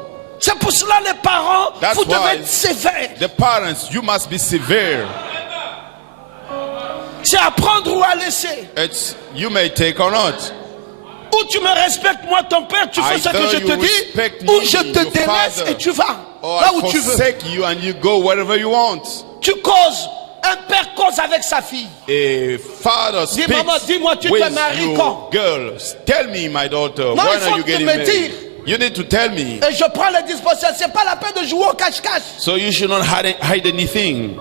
C'est pour cela les parents, That's vous devez why être sévères. the parents, you must be severe. C'est à prendre ou à laisser. It's you may take or not. Ou tu me respectes, moi ton père, tu fais ce que Either je you te respect dis, ou me, je te your délaisse father, et tu vas Or là I où tu veux. forsake you and you go wherever you want. Tu causes. Un père cause avec sa fille. A father Dis, speaks maman, dis-moi, tu te with maries your quand? girl. Tell me, my daughter, Non, when il faut are you te getting me married? dire. You need to tell me. Et je prends les dispositions. C'est pas la peine de jouer au cache-cache. So you should not hide anything.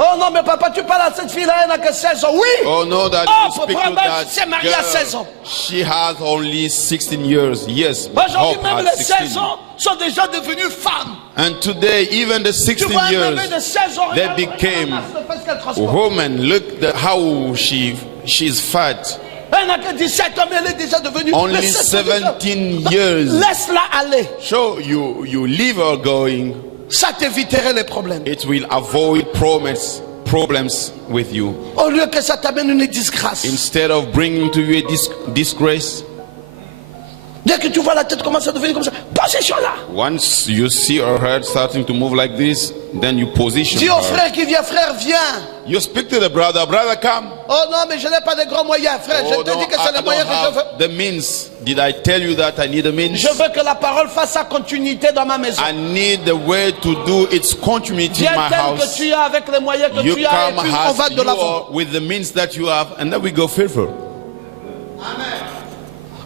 Oh non, mais papa, tu parles à cette fille-là, elle n'a que 16 ans. Oui. Oh no, that Oh, you speak papa, to ben, that tu t'es marié à 16 ans. girl. She has only 16 years. Yes, but Aujourd'hui, Hope même had les 16 16. ans sont déjà devenus femmes. And today, even the Tu 16 vois un bébé years, de 16 ans, they regarde, became regarde ce qu'elle transporte. woman. Look how she's fat. Elle n'a que 17 ans, mais elle est déjà devenue. Only Mais c'est déjà- 17 years. Laisse-la aller. So you leave her going. Ça t'éviterait les problèmes. It will avoid problems with you. Au lieu que ça t'amène une disgrâce. Instead of bringing to you a disgrace. Dès que tu vois la tête commencer à devenir comme ça, position là. Once you see her head starting to move like this, then you position Dis au her. frère qui vient, frère, viens. You speak to the brother, come. Oh non, mais je n'ai pas de grands moyens, frère. Oh, Je te no, dis que I c'est les don't moyens que je veux. have the means. Did I tell you that I need a means? Je veux que la parole fasse sa continuité dans ma maison. I need the way to do its continuity in Viens my tel que house. tu as avec les moyens que You tu as et come puis on va as de you l'avant. are with the means that you have, and then we go further.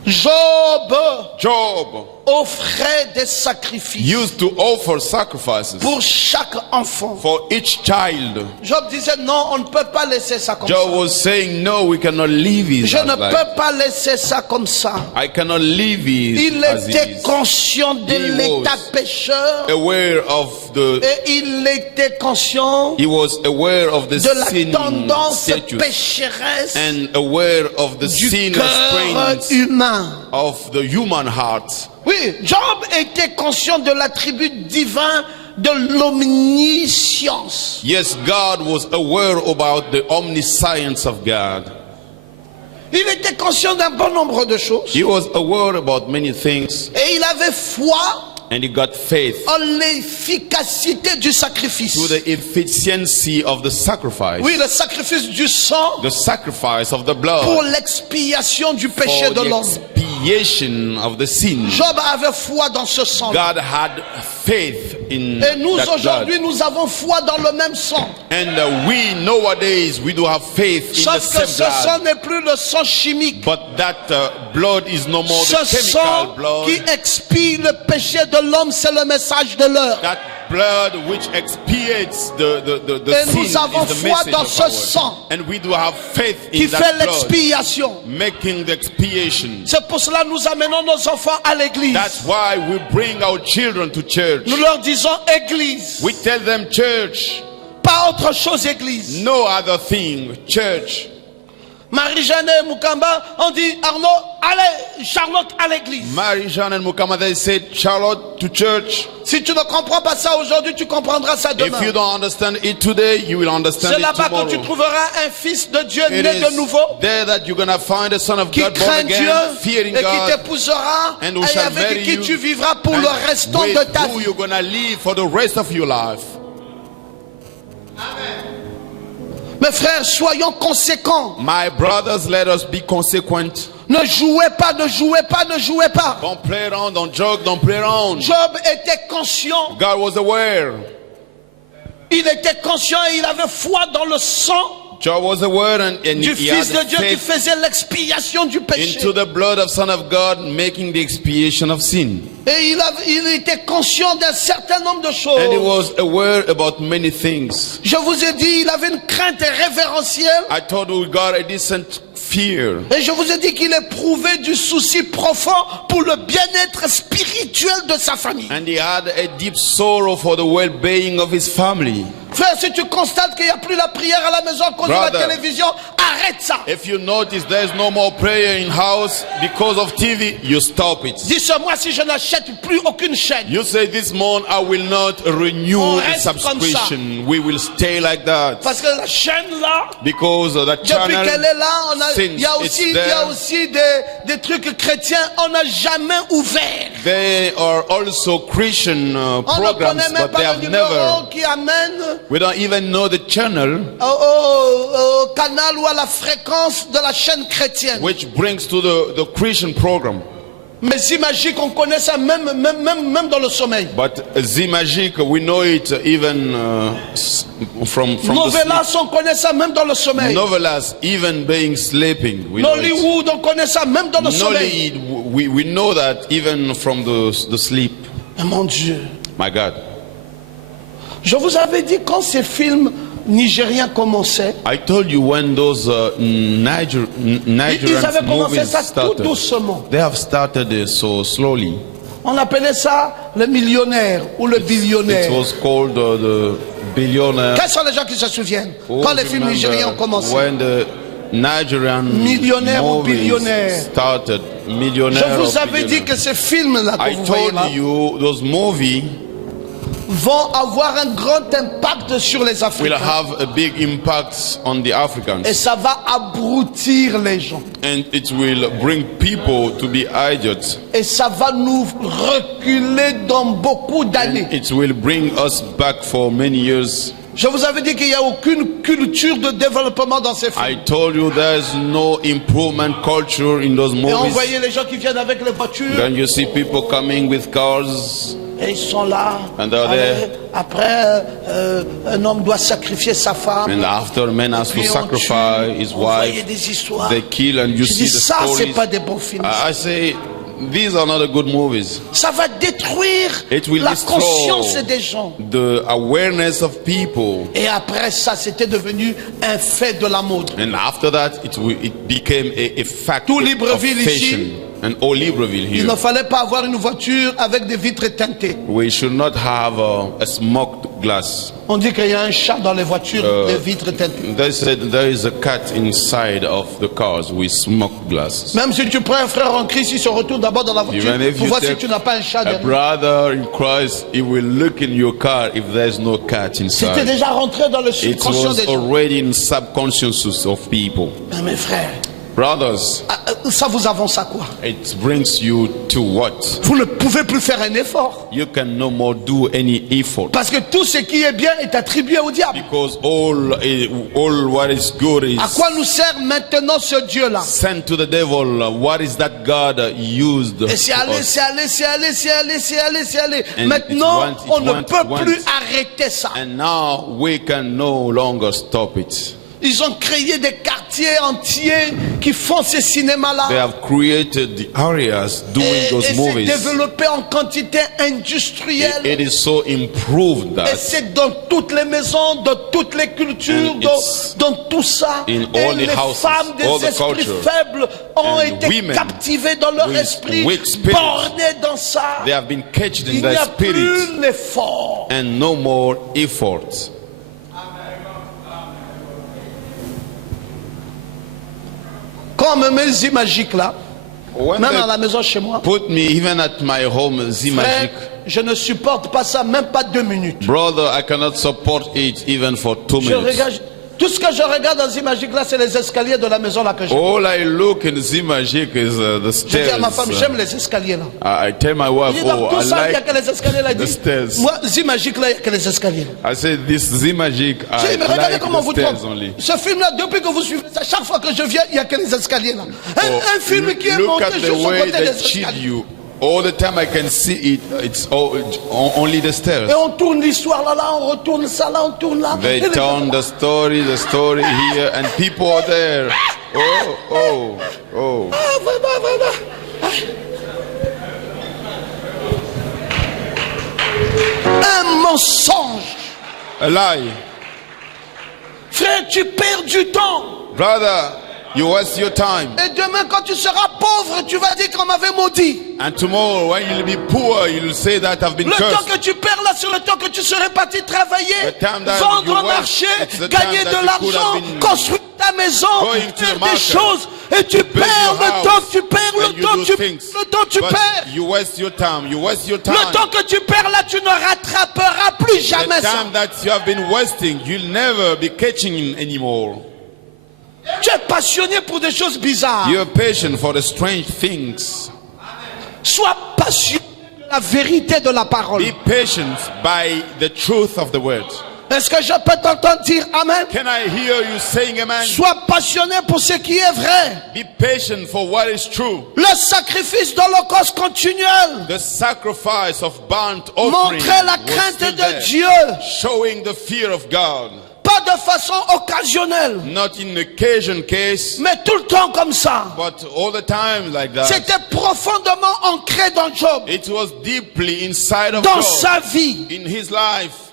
Job Job offrait des sacrifices used to offer sacrifices pour chaque enfant. for each child. Job disait non, on ne peut pas laisser ça comme Job ça. was saying, no, we cannot leave it Je as ne like. peux pas laisser ça comme ça. I cannot leave it Il as it était is. conscient de He l'état was pécheur Aware of the, et il était conscient he was aware of the de la sin tendance status pécheresse and aware of the du sin cœur strains humain. of the human heart. Oui, Job était conscient de l'attribut divin de l'omniscience. Yes, God was aware about the omniscience of God. Il était conscient d'un bon nombre de choses He was aware about many things, et il avait foi And he got faith en l'efficacité du sacrifice. to the efficiency of the sacrifice. Oui, le sacrifice du sang The sacrifice of the pour blood l'expiation du péché for de the l'homme. expiation of the sin. Job avait foi dans ce sang. God had faith in Et nous that blood. aujourd'hui, nous avons foi dans le même sang. And we nowadays, we do have faith in the Sauf que same ce sang blood. n'est plus le sang chimique. But that blood is no more the Ce chemical sang blood. qui expie le péché de l'homme, c'est le message de l'heure. That blood which expiates the Et sin nous avons is the foi message dans of ce our sang word. And we do have faith qui in fait that blood, l'expiation. making the expiation. C'est pour cela que nous amenons nos enfants à l'église. That's why we bring our children to church. Nous leur disons église, We tell them church, pas autre chose église. no other thing, church. Marie-Jeanne et Mukamba ont dit Arnaud, allez, Charlotte à l'église. Marie-Jeanne and Mukama, they said, Charlotte to church. Si tu ne comprends pas ça aujourd'hui, tu comprendras ça demain. If you don't understand it today, you will understand C'est it là-bas que tu tomorrow. trouveras un fils de Dieu It né de is nouveau, there that you're going to find a son of qui God born craint Dieu again, fearing et qui God, t'épousera and who et shall avec marry qui you, tu vivras pour and le restant with de ta who vie. you're going to live for the rest of your life. Mes frères, soyons conséquents. My brothers, let us be consequent. Ne jouez pas, ne jouez pas, ne jouez pas. Don't play around, don't joke, don't play around. Job était conscient. God was aware. Il était conscient et il avait foi dans le sang Job was aware and du he had Fils de Dieu qui faith faisait l'expiation du péché. into the blood of Son of God, making the expiation of sin. Et il était conscient d'un certain nombre de And he choses. was aware about many things. Je vous ai dit, il avait une crainte révérentielle. I told you God a decent fear. Et je vous ai dit qu'il éprouvait du souci profond pour le bien-être spirituel de sa famille. And he had a deep sorrow for the well-being of his family. Frère, si tu constates qu'il n'y a plus la prière à la maison à cause de Brother, la télévision, arrête ça. If you notice there's no more prayer in house because of TV, you stop it. Dis-moi moi si je n'achète plus aucune chaîne. You say this month I will not renew On the reste comme subscription. We will stay like that. Parce que la chaîne là, Because the depuis channel, qu'elle est là, since il y a it's aussi, il y a there, aussi des trucs chrétiens, on n'a jamais ouvert. they are also Christian On ne programs, connaît même but they pas have le numéro never. qui amène We don't even know the channel au canal ou à la fréquence de la chaîne chrétienne. which brings to the Christian program. Mais Zimagique, on connaît ça même dans le sommeil. But Zimagique, we know it even from the sleep. Novelas, on connaît ça même dans le sommeil. Novelas, even being sleeping. We know it. Nollywood, on connaît ça même dans le sommeil. Nollywood, we know that even from the sleep. Mais mon Dieu, My God. je vous avais dit quand ces films nigériens commençaient, I told you when those ils Nigerian avaient commencé movies ça tout started. doucement. They have started so slowly. On appelait ça le millionnaire ou le It billionnaire. was called the billionaire. Quels sont les gens qui se souviennent Who quand les films remember nigériens ont commencé? when the Nigerian Millionnaire ou movies billionnaire? started. Je Millionaire vous or avais dit billionaire. que ces films-là que I vous voyez told là you those movies vont avoir un grand impact sur les will Africains. have a big impact on the Et Africans. ça va abrutir les gens. And it will bring people to be idiots. Et ça va nous reculer dans beaucoup d'années. It will bring us back for many years. Je vous avais dit qu'il n'y a aucune culture de développement dans ces films. I told you there's no improvement culture in those Et on movies. voyait les gens qui viennent avec les voitures. Then you see people coming with cars. Et ils sont là. And they're there. Après, un homme doit sacrifier sa femme. And after man has to Puis on sacrifice tue. his On voyait wife, des histoires. they kill, and you Je see dis the ça, c'est stories. pas des bons films. I say, these are not the good movies. Ça va détruire It will la destroy conscience des gens. the awareness of people. Et après ça, c'était devenu un fait de la mode. And after that, it became a fact Tout of Libreville ici, fashion. And all Libreville Il ne here. fallait pas avoir une voiture avec des vitres teintées. We should not have a smoked glass. On dit qu'il y a un chat dans les voitures, des vitres teintées. They said there is a cat inside of the cars with smoked glasses. Même si tu prends un frère en Christ, il se retourne d'abord dans la voiture Even if pour you voir si take tu n'as pas un chat a derrière. brother in Christ, he will look in your car if there's no cat C'était inside. déjà rentré dans le It subconscient was des gens. already in subconscious of people. Mais mes frères, Brothers, Ça vous avance à quoi? it brings you to what? Vous ne pouvez plus faire un effort. You can no more do any effort. Parce que tout ce qui est bien est attribué au diable. Because all what is good À is quoi nous sert maintenant ce Dieu-là? sent to the devil. What is that God used? Et c'est allé, us? c'est allé, c'est allé, c'est allé, c'est allé, c'est allé. And Maintenant, it on ne went, peut went. plus arrêter ça. And now we can no longer stop it. Ils ont créé des quartiers entiers qui font ces They cinémas-là. have created the areas doing Et those c'est movies. développé en quantité industrielle. It is so improved Et that c'est dans toutes les maisons, dans toutes les cultures, And it's dans tout ça. in Et all the les houses, femmes all des the esprits culture. faibles ont And été women captivées dans leur with esprit, weak spirits. bornées dans ça. they have been catched in Il n'y their a spirit plus l'effort. and no more effort. Quand on me met Zimagique là, When même à la they maison chez moi, put me even at my home, frère, Zimagic, je ne supporte pas ça, même pas 2 minutes. brother, I cannot support it even for 2 Je minutes. regarde, tout ce que je regarde dans Zimagique là, c'est les escaliers de la maison là que j'ai. All I look in Zimagic is the Je dis à stairs. ma femme, j'aime les escaliers là. I tell my wife, Il dit dans oh, tout I ça, il n'y a que like les escaliers là. Il the dit, stairs. moi, Zimagique là, il n'y a que les escaliers. I say this Zimagic, J'ai I dit, mais regardez like comment the vous stairs trompez. only. Ce film là, depuis que vous suivez ça, chaque fois que je viens, il n'y a que les escaliers là. Un film qui est Look monté at the juste au way côté they des cheat escaliers. you. All the time I can see it. It's only the stairs. Et on tourne l'histoire là, on retourne ça là, on tourne là. They Et les- turn the story here, and people are there. Oh. Ah, vraiment. Un mensonge. A lie. Frère, tu perds du temps. Brother, you waste your time. Et demain, quand tu seras pauvre, tu vas dire qu'on m'avait maudit. And tomorrow, when you'll be poor, you'll say that I've been Le temps cursed. que tu perds là, sur le temps que tu serais parti travailler, The time that vendre you au waste, marché, it's the gagner time that de you could l'argent, have been construire ta maison, going to faire the des market, choses, et tu build perds your le house, temps, tu perds and le you temps, do tu things. But perds. you waste your time. You waste your time. Le temps que tu perds là, tu ne rattraperas plus jamais The ça. time that you have been wasting, you'll never be catching anymore. Tu es passionné pour des choses bizarres. You're patient for the strange things. Sois passionné de la vérité de la parole. Be patient by the truth of the word. Est-ce que je peux t'entendre dire Amen? Can I hear you saying amen? Sois passionné pour ce qui est vrai. Be patient for what is true. Le sacrifice d'holocauste continuel. The sacrifice of burnt offering Montrer la was crainte still de there, Dieu. showing the fear of God. Pas de façon occasionnelle, Not in occasion case, mais tout le temps comme ça. but all the time like that. C'était profondément ancré dans Job, It was deeply inside of dans God, sa vie. in his life.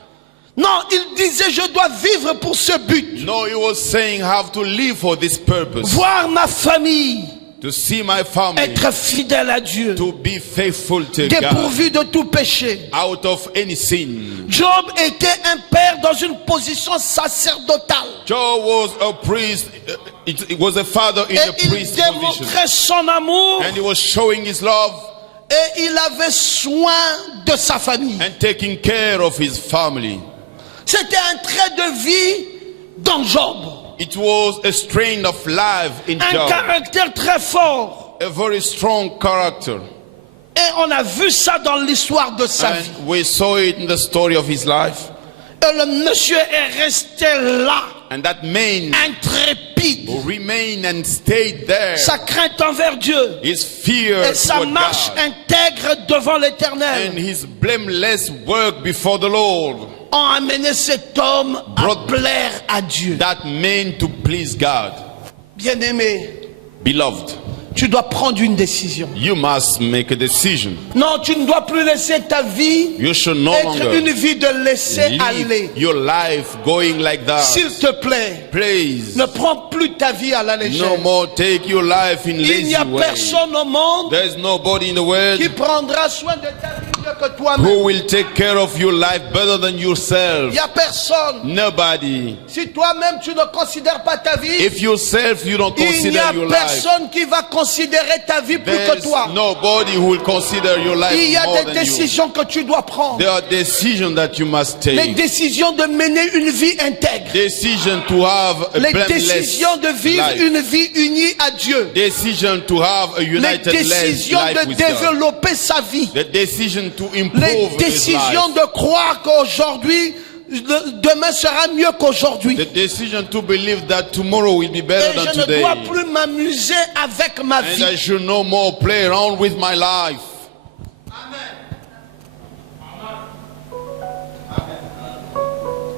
Non, il disait, je dois vivre pour ce but. No, he was saying, I have to live for this purpose. Voir ma famille, To see my family, être fidèle à Dieu, to be faithful to God, dépourvu de tout péché. out of any sin. Job était un père dans une position sacerdotale. Job was a priest. It was a father in Et a il priest position. démontrait son amour And he was showing his love et il avait soin de sa famille. and taking care of his family. C'était un trait de vie dans Job. It was a strain of life in Un Job. caractère très fort. A very strong character. Et on a vu ça dans l'histoire de sa vie. And we saw it in the story of his life. Et le monsieur est resté là, And that man intrépide. remained and stayed there. Sa crainte envers Dieu His fear et sa toward marche God intègre devant and l'Éternel his blameless work before the Lord. ont amené cet homme à Brought plaire à Dieu. that man to please God. Bien-aimé, Beloved, tu dois prendre une décision. you must make a decision. Non, tu ne dois plus laisser ta vie You should no être longer une vie de laisser aller. live your life going like that. S'il te plaît, Please, ne prends plus ta vie à la no légère. more take your life in Il n'y lazy a way. personne au monde There's nobody in the world qui prendra soin de ta vie, de que toi-même. Who will take care of your life better than Il yourself? n'y a personne. Nobody. Si toi-même tu ne considères pas ta vie, If yourself you don't il n'y consider a your life, personne qui va considérer ta vie plus que there's toi. nobody who will consider your life Il y a more des than you. décisions que tu dois prendre. There are decisions that you must Les take. décisions de mener une vie intègre. Decision to have a Les blameless décisions de vivre life. une vie unie à Dieu. Decision to have a Les united décisions life de with God. développer sa vie. The decision to Les improve his décisions life. de croire qu'aujourd'hui, demain sera mieux qu'aujourd'hui. The decision to believe that tomorrow will be better Et than je ne today. dois plus m'amuser avec ma And vie. I should no more play around with my life.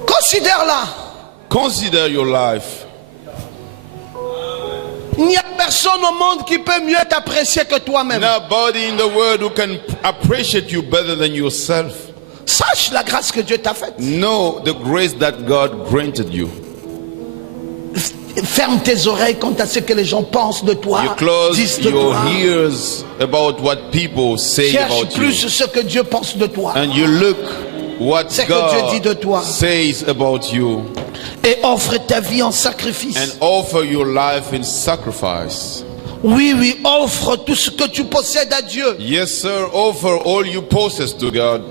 Considère-la. Consider your life. Il n'y a personne au monde qui peut mieux t'apprécier que toi-même. Nobody in the world who can appreciate you better than yourself. Sache la grâce que Dieu t'a faite. Know the grace that God granted you. Ferme tes oreilles quant à ce que les gens pensent de toi, You close disent de your toi. ears about what people say Cherche about plus you. ce que Dieu pense de toi. And you look what Ce que Dieu dit de toi. God says about you. Et offre ta vie en sacrifice. And offer your life in sacrifice. Oui, oui, offre tout ce que tu possèdes à Dieu. Yes, sir. Offer all you possess to God.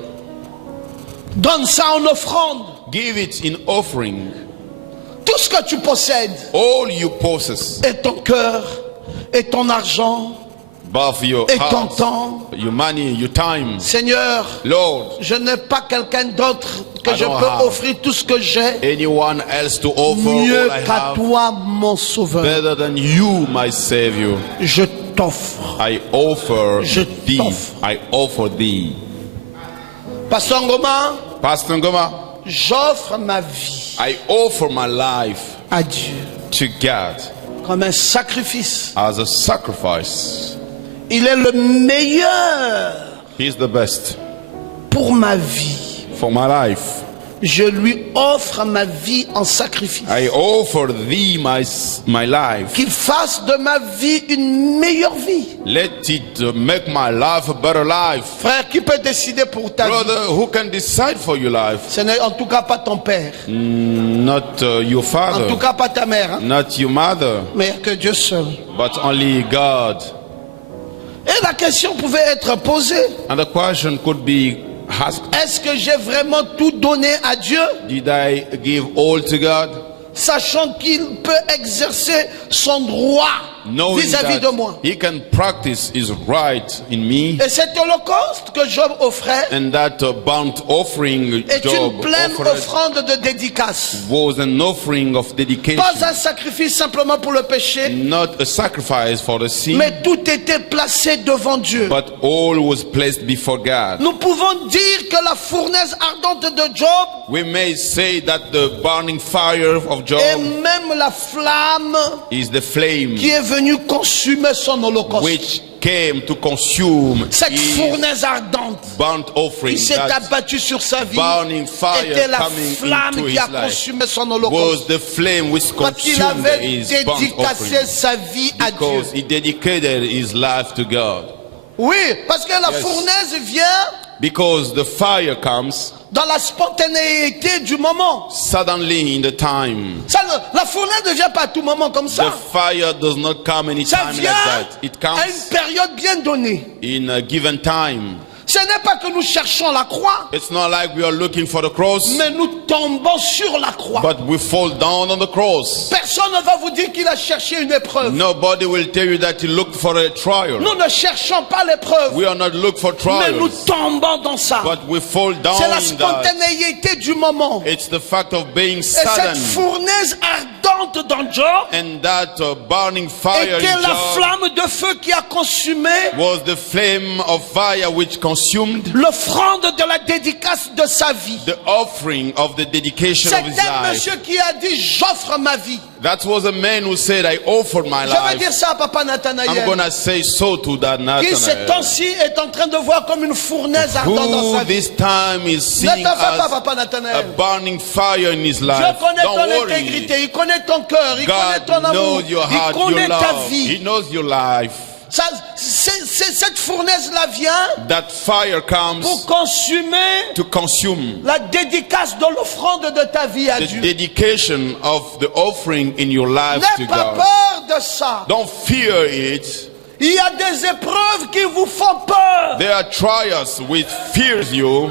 Donne ça en offrande. Give it in offering. Tout ce que tu possèdes. All you possess. Et ton cœur, et ton argent, Both your et ton heart, temps. your money, your time. Seigneur, Lord, je n'ai pas quelqu'un d'autre que I je don't peux have offrir tout ce que j'ai. anyone else to offer Mieux all I qu'à have. toi, mon sauveur. Better than you, my Savior. Je t'offre. I offer Je thee. t'offre. I offer thee. Pasteur Ngoma, Pastor Ngoma, j'offre ma vie I offer my life à Dieu to God comme un sacrifice. as a sacrifice. Il est le meilleur He's the best pour ma vie. for my life. Je lui offre ma vie en sacrifice. I offer thee my life. Qu'il fasse de ma vie une meilleure vie. Let it make my life a better life. Frère, qui peut décider pour ta vie? Brother, who can decide for your life? Ce n'est en tout cas pas ton père. Not your En tout father, cas pas ta mère. Hein? not your mother, Mais que Dieu seul. but only God. Et la question pouvait être posée. And the question could be asked, Est-ce que j'ai vraiment tout donné à Dieu? did I give all to God? Sachant qu'il peut exercer son droit Knowing vis-à-vis de moi. that he can practice his right in me. Et cet holocauste que Job offrait And that burnt offering est Job une pleine offered offrande de dédicace. was an offering of dedication, Pas un sacrifice simplement pour le péché, not a sacrifice for the sin, mais tout était placé devant Dieu. but all was placed before God. Nous pouvons dire que la fournaise ardente de Job We may say that the burning fire of est Job même la flamme is the flame qui est venue consumer son holocauste. which came to consume Cette his fournaise ardente burnt offering. qui s'est That abattue sur sa vie burning fire était la coming flamme into qui a his life consumé son was holocauste. the flame which Quand il consumed avait his burnt dédicacé offering, sa vie à Dieu. because he dedicated his life to God. Oui, parce que la Yes. fournaise vient Because the fire comes dans la spontanéité du moment. suddenly in the time. La fournaise ne vient pas à tout moment comme The ça. fire does not come Ça anytime like vient that. It à comes une période bien donnée. in a given time. Ce n'est pas que nous cherchons la croix, It's not like we are looking for the cross, mais nous tombons sur la croix. but we fall down on the cross. Personne ne va vous dire qu'il a cherché une épreuve. Nobody will tell you that he looked for a trial. Nous ne cherchons pas l'épreuve, We are not looking for mais nous trials, tombons dans ça. but we fall down C'est la in that. spontanéité du moment. It's the fact of being Et cette sudden. fournaise ardente dans Job And that burning fire était in la Job flamme de feu qui a consumé was the flame of fire which consumed l'offrande de la dédicace de sa vie. the offering of the dedication C'est of his un life. monsieur qui a dit j'offre ma vie. That was a man who said, I offered my Je vais dire life. ça à Papa I'm Nathanaël, gonna say so to that qui ces Nathanael, temps-ci est en train de voir comme une fournaise ardente dans who sa vie. this time is Ne seeing t'en fais pas, as Papa a Nathanaël. burning fire in his Je life. connais Don't ton worry. intégrité, il connaît ton cœur, il connaît God ton amour, knows your heart, il your connaît ta love. vie. He knows your life. Cette fournaise-là vient that fire comes pour consumer to consume la dédicace de l'offrande de ta vie à the Dieu. dedication of the offering in your life to N'aie pas God. peur de ça. Don't fear it. Il y a des épreuves qui vous font peur. There are trials which fears you.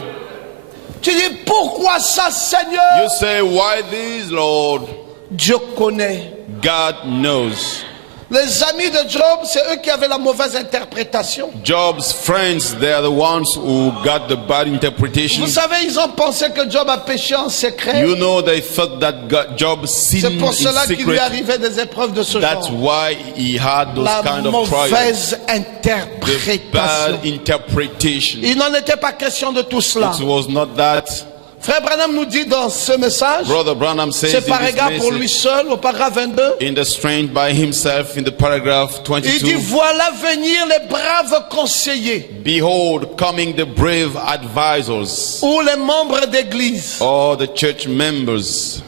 Tu dis pourquoi ça, Seigneur? You say, why this, Lord? Dieu connaît. God knows. Les amis de Job, c'est eux qui avaient la mauvaise interprétation. Job's friends, they are the ones who got the bad interpretation. Vous savez, ils ont pensé que Job a péché en secret. You know, they thought that Job sinned C'est pour in cela qu'il lui secret. arrivait des épreuves de ce That's genre. why he had those La kind of trials. mauvaise The interprétation. bad interpretation. Il n'en était pas question de tout cela. It was not that. Frère Branham nous dit dans ce message, Brother Branham says c'est in par this égard pour lui message, seul, au paragraphe 22, in the strength by himself, in the paragraph il dit 22, voilà venir les braves conseillers behold, coming the brave advisors, ou les membres d'église. or the church members.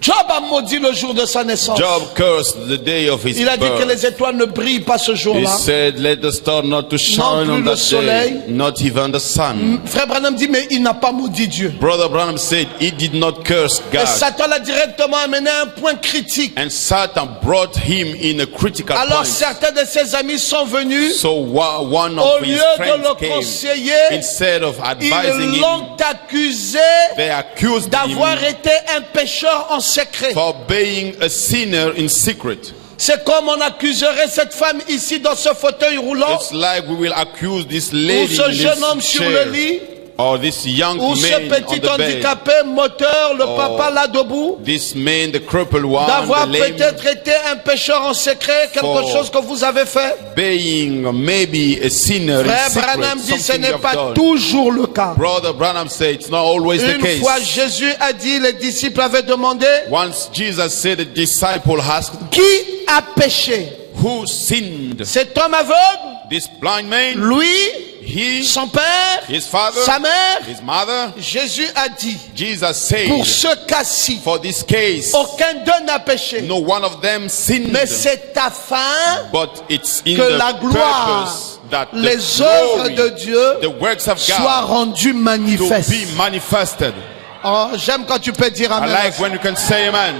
Job a maudit le jour de sa naissance. Job cursed the day of his Il a dit que birth. les étoiles ne brillent pas ce He jour-là. said, let the star not to shine plus on le that soleil. day, not even the sun. Frère Branham dit mais il n'a pas maudit Dieu. Brother Branham said he did not curse Et God. Satan l'a directement amené à un point critique. And Satan brought him in a critical Alors point. certains de ses amis sont venus. So one Au of lieu his de friends le came. conseiller, Instead of advising ils him, l'ont accusé they accused d'avoir him été un pécheur en secret. for being a sinner in secret. C'est comme on accuserait cette femme ici dans ce fauteuil roulant, It's like we will accuse this ou lady ce in jeune homme this sur chair, le lit, or this young ou ce man on petit the bed, handicapé moteur, le papa là debout, this man, the crippled one, d'avoir the lame, peut-être été un pécheur en secret, quelque For- chose que vous avez fait. being maybe a sinner Frère in secret, Branham dit ce something n'est you have pas done. toujours le cas. Brother Branham said it's not always the Une case. fois Jésus a dit, les disciples avaient demandé, Once Jesus said, the disciple asked, qui a péché? who sinned? Cet homme aveugle, This blind man, lui, he, son père, his father, sa mère? his mother? Jésus a dit, Jesus said, pour ce cas-ci, for this case, aucun d'eux n'a péché. no one of them sinned, Mais c'est afin but it's in que the la gloire, purpose that les the œuvres glory, de Dieu the works of soient God, rendues to manifestes. be manifested. Oh, j'aime quand tu peux dire I amen. like when you can say amen.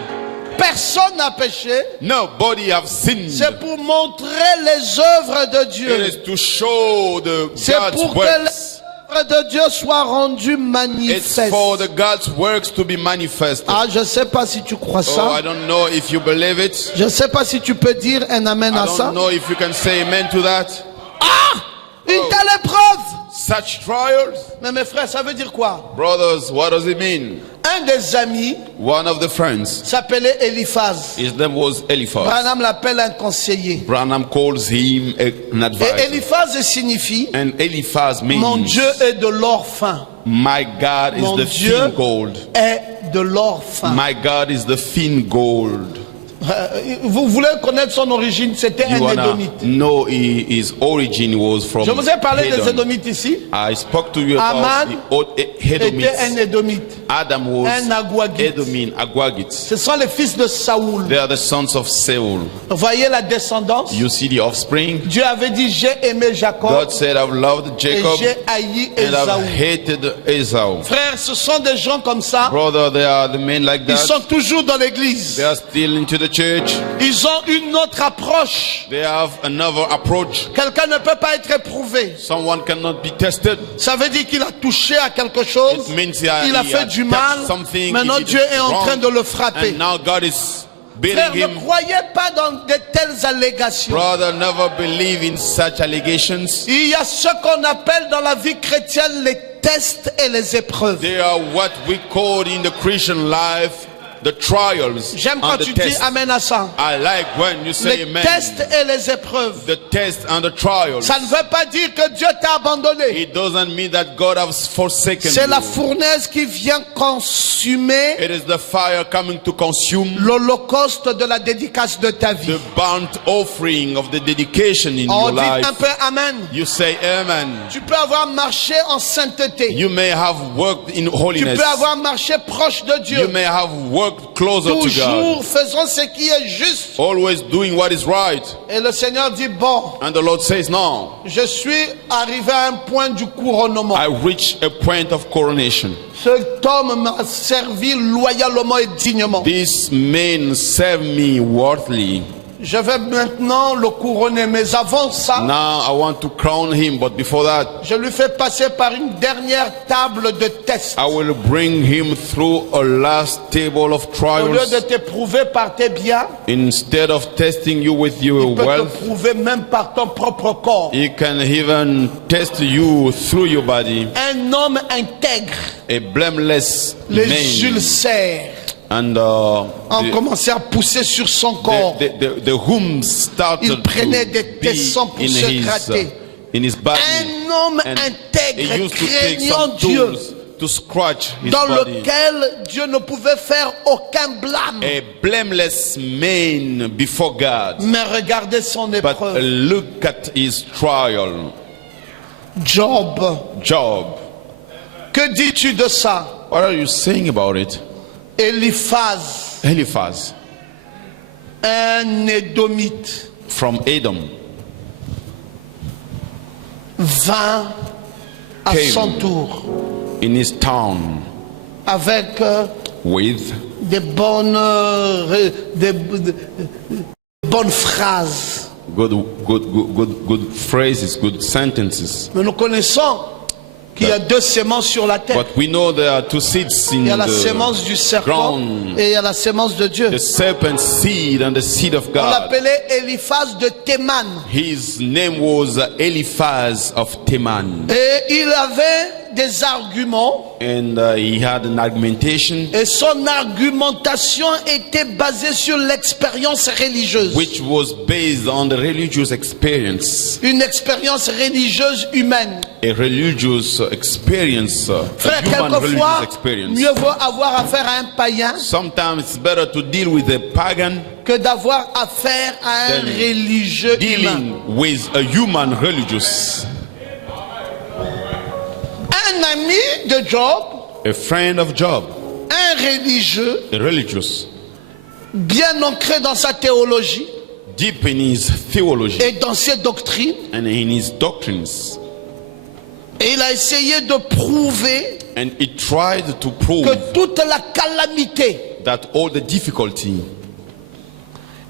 Personne n'a péché. Nobody have sinned. C'est pour montrer les œuvres de It Dieu. is to show the C'est God's pour que works. les œuvres de Dieu soient rendues It's manifestes. for the God's works to be manifested. Ah, je ne sais pas si tu crois Oh, ça. I don't know if you believe it. Je ne sais pas si tu peux dire un amen I à ça. don't know if you can say amen to that. Une telle épreuve. Such trials. Mais mes frères, ça veut dire quoi? Brothers, what does it mean? Un des amis One of the friends, s'appelait Eliphaz. his name was Eliphaz. Branham l'appelle un conseiller. Branham calls him an Et advisor. Eliphaz signifie And Eliphaz mon means, Dieu est de l'or fin. my God is Mon the Dieu thin gold. est de l'or fin. My God is the thin gold. Vous voulez connaître son origine? C'était You un wanna Édomite. know his origin was from Je vous ai parlé des Edom. Édomites ici. I spoke to you Aman about the old Était un Edomites. Édomite. Adam was un Agwagite. Edomin, Agwagite. Ce sont les fils de Saoul. They are the sons of Saul. Vous voyez la descendance? You see the offspring? Dieu avait dit j'ai aimé Jacob God said, I've loved et Jacob j'ai haï and Ésaü. I've hated Esau. Frères, ce sont des gens comme ça. Brother, they are the men like Ils that. sont toujours dans l'église. They are still into the church. Ils ont une autre approche. They have another approach. Quelqu'un ne peut pas être éprouvé. Someone cannot be tested. Ça veut dire qu'il a touché à quelque chose. It means Il a he fait had du touched mal. something, Maintenant he did Dieu est en wrong, train de le frapper. and now God is beating Frère, ne him. croyez pas dans de telles allégations. Brother, never believe in such allegations. Il y a ce qu'on appelle dans la vie chrétienne les tests et les épreuves. They are what we call in the Christian life the trials J'aime quand and the tu dis tests. amen à ça. I like when you say Les amen. tests et les épreuves. The tests and the trials. Ça ne veut pas dire que Dieu t'a abandonné. It doesn't mean that God has forsaken C'est la you. fournaise qui vient consumer It is the fire coming to consume l'holocauste de la dédicace de ta vie. the burnt offering of the dedication in Oh, your dites un life. peu amen. You say amen. Tu peux avoir marché en sainteté. You may have worked in Tu holiness. peux avoir marché proche de You Dieu. may have worked work closer to God. Toujours faisons ce qui est juste. Always doing what is right. Et le Seigneur dit, bon, And the Lord says, no, je suis arrivé à un point du couronnement. I reached a point of coronation. Cet homme m'a servi loyalement et dignement. This man served me worthily. Je vais maintenant le couronner, mais avant ça, Now I want to crown him, but before that, je lui fais passer par une dernière table de test. I will bring him through a last table of Au lieu de trials. t'éprouver par tes biens, Instead of testing you with your il peut wealth, te prouver même par ton propre corps. he can even test you through your body. Un homme intègre, A blameless les man. ulcères And ont commencé à pousser sur son corps. the whom started Il prenait des to tessons be pour se gratter. in his body. Un homme And he intègre, used to take craignant some Dieu, tools to scratch his dans body. lequel Dieu ne pouvait faire aucun blâme. A blameless man before God. Mais regardez son But épreuve. look at his trial. Job, Job. que dis-tu de ça? What are you saying about it? Eliphaz, Eliphaz un édomite, from Edom vint à Came. son tour in his town avec with des bonnes phrases. good phrases, good sentences. Mais nous connaissons qu'il y a deux sémences sur la terre. But we know there are two seeds in Il y a la sémence du the serpent ground. et il y a la sémence de Dieu. The serpent seed and the seed of On God. l'appelait Eliphaz de Théman. His name was Eliphaz of Teman. Et il avait des arguments. And he had an argumentation Et son argumentation était basée sur l'expérience religieuse. which was based on the religious experience. Une expérience religieuse humaine. A religious experience, a Frère, human religious quelquefois, experience. mieux vaut avoir affaire à un païen Sometimes it's better to deal with a pagan que d'avoir affaire à un Then religieux humain. dealing with a human religious. Un ami de Job, A friend of Job, un religieux, a religious, bien ancré dans sa théologie deep in his theology et dans ses doctrines. and in his doctrines. Et il a essayé de prouver And he tried to prove que toute la calamité that all the difficulty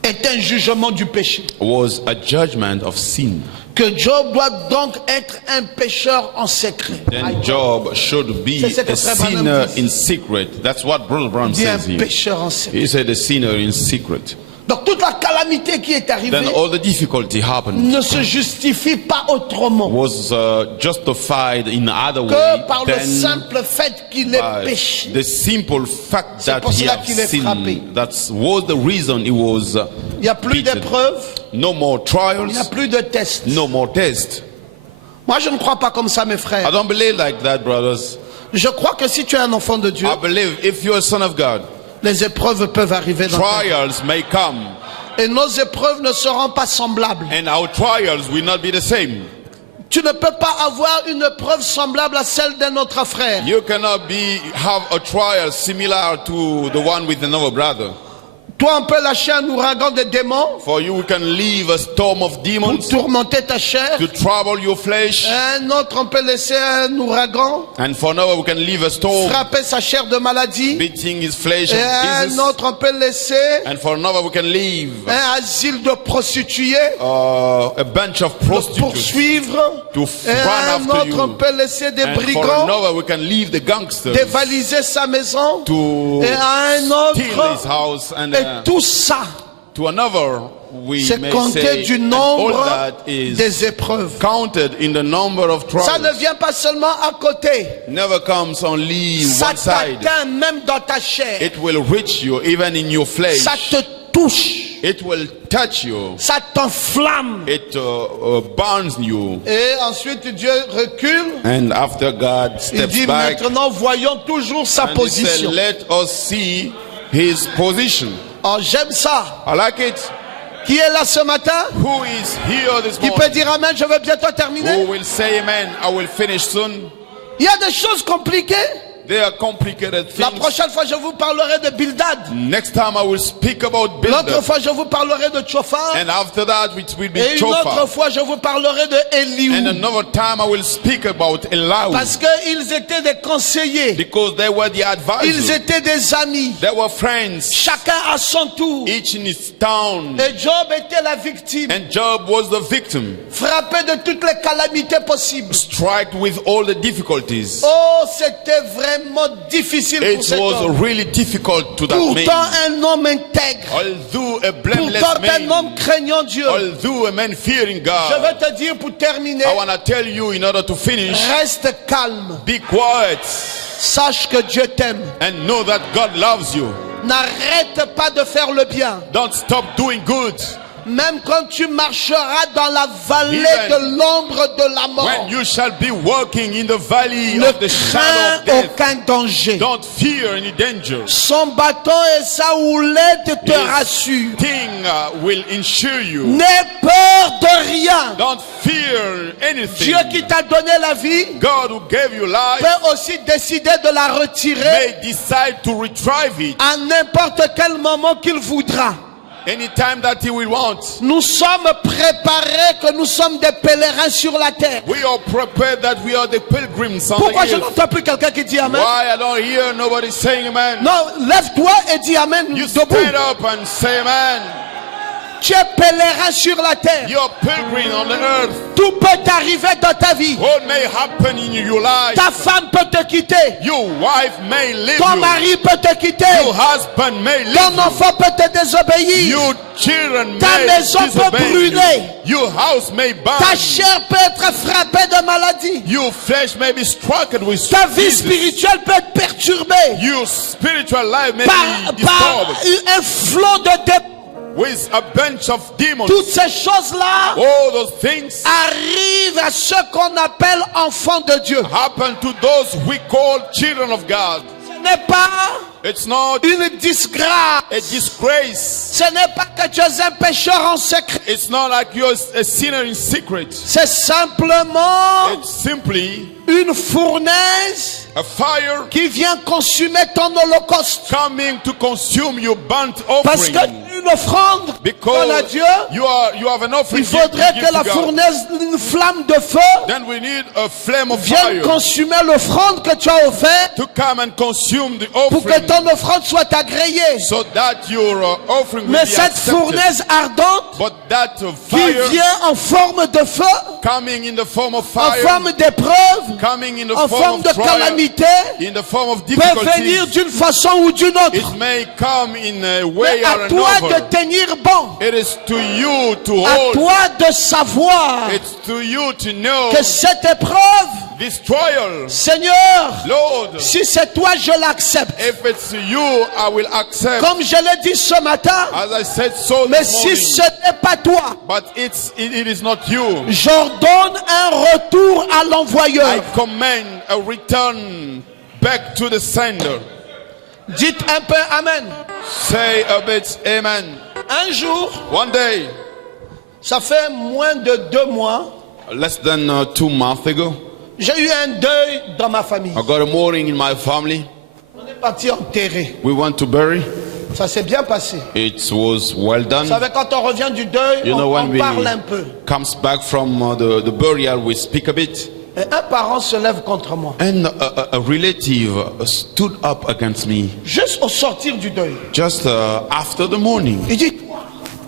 est un jugement du péché. was a judgment of sin. Que Job doit donc être un pécheur en secret. Then Job should be C'est ce que a Frère Branham sinner dit. in secret. That's what Brother Branham Dit un says here. pécheur en secret. He said a sinner in secret. Donc toute la calamité qui est arrivée Then all the difficulty happened ne se justifie pas autrement was justified in other way que par le than simple fait qu'il est by péché. the simple fact C'est that pour he cela had qu'il est frappé. sinned. That was the reason he was Il n'y a plus beaten. d'épreuves, No more il n'y a trials, plus de tests. no more tests. Moi je ne crois pas comme ça mes I frères. don't believe like that, brothers. Je crois que si tu es un enfant de Dieu, I believe if you're a son of God, les épreuves peuvent arriver dans ta vie. trials may come, Et nos épreuves ne seront pas semblables. and our trials will not be the same. Tu ne peux pas avoir une épreuve semblable à celle d'un autre frère. You cannot have a trial similar to the one with another brother. Toi, on peut lâcher un ouragan de démons For you can leave a storm of pour demons tourmenter ta chair. to trouble your flesh, Un autre, on peut laisser un ouragan and for another we can leave a storm frapper sa chair de maladie. beating his flesh Et and un pieces, autre, on peut laisser and for another we can leave un asile de prostituées a bunch of le prostitutes, poursuivre. to Et run un after autre, on you, peut laisser des and for brigands another we can leave the gangsters dévaliser sa maison. to Et à un steal his autre, house, and et tout ça, to another we c'est may compter say, du and all nombre that is des épreuves. counted in the number of Ça ne trials. vient pas seulement à côté. Never comes only Ça one side. t'atteint même dans ta chair. It will reach you even in your flesh. Ça te touche. It will touch you. Ça t'enflamme. It burns you. Et ensuite Dieu recule. And after God Il steps dit back, maintenant voyons toujours sa and he said, position. let us see his position. Oh, j'aime ça. I like it. Qui est là ce matin? Who is here this Qui peut morning? dire amen? Je vais bientôt Who terminer. will say amen? I will finish soon. Il y a des choses compliquées. They are complicated La things. prochaine fois, je vous parlerai de Bildad. Next time I will speak about L'autre Bildad. fois, je vous parlerai de Tchophar. And after that, it will be Et une autre Chophar. fois, je vous parlerai de And Eliou. another time I will speak about Elihu. Parce qu'ils étaient des conseillers. Because they were the Ils advisors. étaient des amis. They were friends. Chacun à son tour. Each in his town. Et Job était la victime. And Job was the victim. Frappé de toutes les calamités possibles. Struck with all the difficulties. Oh, c'était vraiment difficile pour It cet was homme. really difficult to that Pourtant, man. un homme intègre. Although a blameless Pourtant, un man. homme craignant Dieu. Although a man fearing Je God. vais te dire pour terminer, I want to tell you in order to finish. reste calme. Be quiet Sache que Dieu t'aime. and know that God loves you. N'arrête pas de faire le bien. Don't stop doing good. Même quand tu marcheras dans la vallée Even de l'ombre de la mort, When you shall be walking in the valley ne of the shadow crains of death, aucun danger. don't fear any danger. Son bâton et sa houlette te His rassurent. thing will ensure you. N'aie peur de rien. Don't fear anything. Dieu qui t'a donné la vie God who gave you life peut aussi décider de la retirer may decide to retrieve it à n'importe quel moment qu'il voudra. anytime that He will want. Nous sommes préparés que nous sommes des pèlerins sur la terre. We are prepared that we are the pilgrims on Pourquoi the je earth. n'entends plus quelqu'un qui dit Amen? Why I don't hear nobody saying amen? Non, lève-toi et dis Amen You debout. stand up and say amen. Tu es pèlerin sur la terre. You're pilgrim on the earth. Tout peut t'arriver dans ta vie. What may happen in your life? Ta femme peut te quitter. Your wife may leave Ton you. mari peut te quitter. Your husband may leave Ton you. enfant peut te désobéir. Your children Ta may maison peut disobey brûler. you. Your house may burn. Ta chair peut être frappée de maladie. Your flesh may be struck with Ta vie disease. spirituelle peut être perturbée Your spiritual life may par be disturbed un flot de démons. with a bunch of demons. Toutes ces choses-là All those things arrivent à ceux qu'on appelle enfants de Dieu. happen to those we call children of God. Ce n'est pas It's not une disgrâce. a disgrace. Ce n'est pas que tu es un pécheur en secret. It's not like you're a sinner in secret. C'est simplement It's simply une fournaise a fire qui vient consumer ton holocauste. coming to consume your burnt Parce offering. que une offrande donne à Because Dieu, you have an offering il gift faudrait to que give la to God. fournaise, une flamme de feu, Then we need a flame of vienne fire consumer l'offrande que tu as offerte to come and consume the pour que offering ton offrande soit agréée. so that your offering will Mais be cette accepted. fournaise ardente But that qui fire vient en forme de feu, coming in the form of en fire, forme d'épreuve, coming in the en form forme of de trial, calamité, in the form of peut venir difficulties, d'une façon ou d'une autre. it may come in a way Mais or à toi another. de tenir bon, It is to you to à hold. toi de savoir It's to you to know que cette épreuve, this trial. Seigneur, Lord, si c'est toi, je l'accepte. if it's you, I will accept. Comme je l'ai dit ce matin, As I said so mais this si morning. ce n'est pas toi, But it is not you. j'ordonne un retour à I l'envoyeur. command a return back to the sender. Dites un peu Amen. Say a bit amen. Un jour, One day, ça fait moins de 2 mois, less than 2 months ago, j'ai eu un deuil dans ma famille. I got a mourning in my family. On est parti enterrer. We went to bury. Ça s'est bien passé. It was well Vous done. savez, quand on revient du deuil, You know, when on we parle un peu. comes back from the burial, we speak a bit. Et un parent se lève contre moi. And a relative stood up against me Juste au sortir du deuil. just after the morning. Il dit,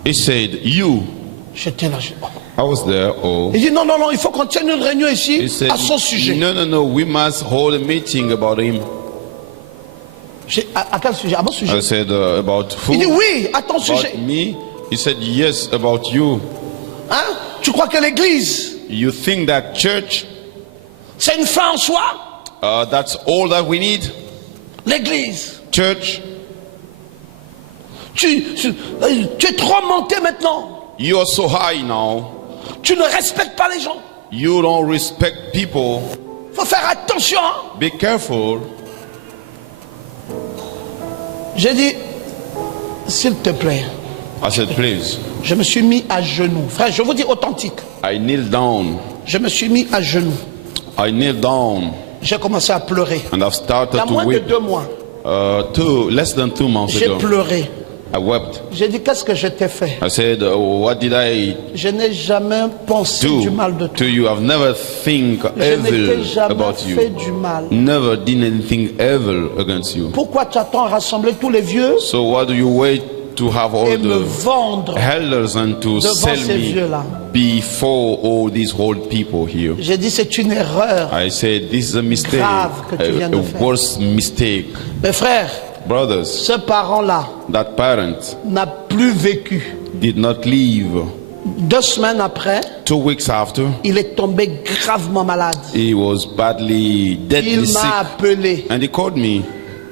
He said, "You." j'étais là. I was there. Oh. Il dit, non, non, non, il faut qu'on tienne une réunion He ici said, à son sujet. No. We must hold a meeting about him. À quel sujet? À mon sujet. I said, about Il dit, who? oui, à ton sujet. About me? He said, yes, about you. Hein? Tu crois que l'église, You think that church, c'est une fin en soi? that's all that we need? L'église. Church, Tu es trop monté maintenant. you are so high now. Tu ne respectes pas les gens. You don't respect people. Faut faire attention. Hein? Be careful. J'ai dit, s'il te plaît, I said, please. je me suis mis à genoux. Frère, je vous dis authentique. I kneel down. Je me suis mis à genoux. I kneel down. j'ai commencé à pleurer. And I've Il y started a to moins de weep. 2 mois, Less than 2 months j'ai ago, pleuré. I wept. J'ai dit, qu'est-ce que je t'ai fait? I said, what did I Je n'ai jamais pensé du mal de do toi. to you? I've never think Je ne t'ai evil jamais about fait you. du mal. Never did anything evil against you. Pourquoi tu attends à rassembler tous les vieux So why do you wait to have all et me the vendre? elders and to devant sell ces me vieux-là? before all these old people here? J'ai dit, c'est une erreur. I said, this is a mistake, Grave que tu viens de a faire. worse mistake. Mes frères, Brothers, ce parent-là that parent n'a plus vécu. did not leave. 2 semaines après, 2 weeks after, il est tombé gravement malade. he was badly, deadly Il sick. m'a appelé. And he called me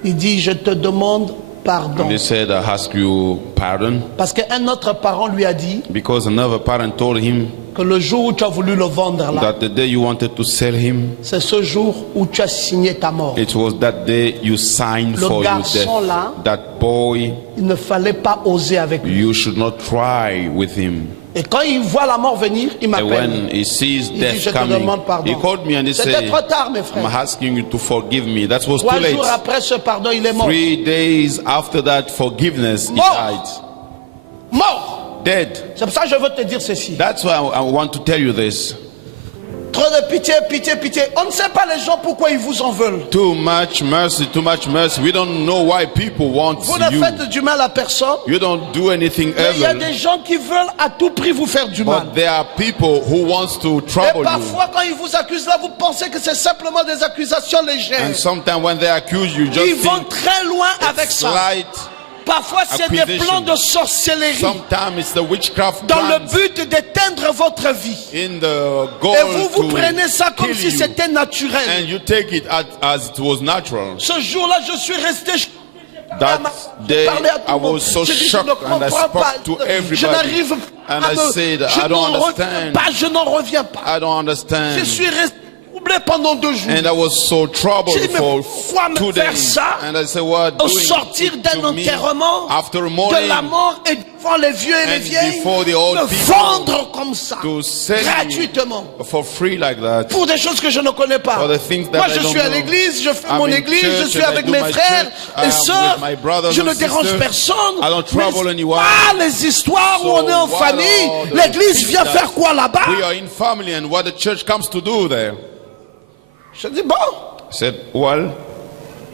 Il dit, je te demande pardon. and he said, I ask you pardon. Parce qu'un autre parent lui a dit Because another parent told him que le jour où tu as voulu le vendre là, that the day you wanted to sell him, c'est ce jour où tu as signé ta mort. it was that day you signed Le for your garçon death. là, That boy, il ne fallait pas oser avec lui. you should not try with him. Et quand il voit la mort venir, il And m'appelle. when he sees Il dit, death je te coming, demande pardon. he called me and he C'était said, trop tard, mes I'm frères. asking you to forgive me. That was too 3 late. jours après ce pardon, il est mort. 3 days after that forgiveness, he Mort. died. Mort. Dead. C'est pour ça que je veux te dire ceci. That's why I want to tell you this. Trop de pitié, pitié, pitié. On ne sait pas les gens pourquoi ils vous en veulent. Too much mercy, too much mercy. We don't know why people want Vous ne you. faites du mal à personne. You don't do anything Mais il y a evil. des gens qui veulent à tout prix vous faire du mal. But there are people who wants to Et trouble you. parfois, quand ils vous accusent là, vous pensez que c'est simplement des accusations légères. And sometimes when they accuse you, Ils just vont think très loin avec ça. slight. Parfois, c'est des accusation. plans de sorcellerie Sometimes it's the witchcraft dans le plans but d'éteindre votre vie. in the goal Et vous to prenez ça comme kill si you. c'était naturel. And you take it as it was natural. Ce jour-là, je suis resté. That day, Parler à tout I le monde. was so Je dis, je shocked ne and I comprends pas. spoke to Je everybody. n'arrive And pas I said, je I don't n'en reviens understand. pas, je n'en reviens pas. I don't Je understand. suis resté troublé pendant 2 jours. And I was so troubled J'ai dit, mais for pourquoi me 2 faire days. ça And I said, what Au doing sortir it d'un to me enterrement, after a de morning la mort et devant les vieux et les and vieilles, before the old me people vendre comme ça, to sell gratuitement, me for free like that? pour des choses que je ne connais pas. For the things that Moi, I je don't suis à know. l'église, je fais I'm mon in église, je church suis and I avec do mes my frères church. et I'm sœurs. with my brothers Je and ne dérange sisters. personne. I don't trouble Mais anyone. pas les histoires où So on est en what famille. are the L'église things vient that faire quoi là-bas? We are in family, and what the church comes to do there? Je dis bon. I said, well,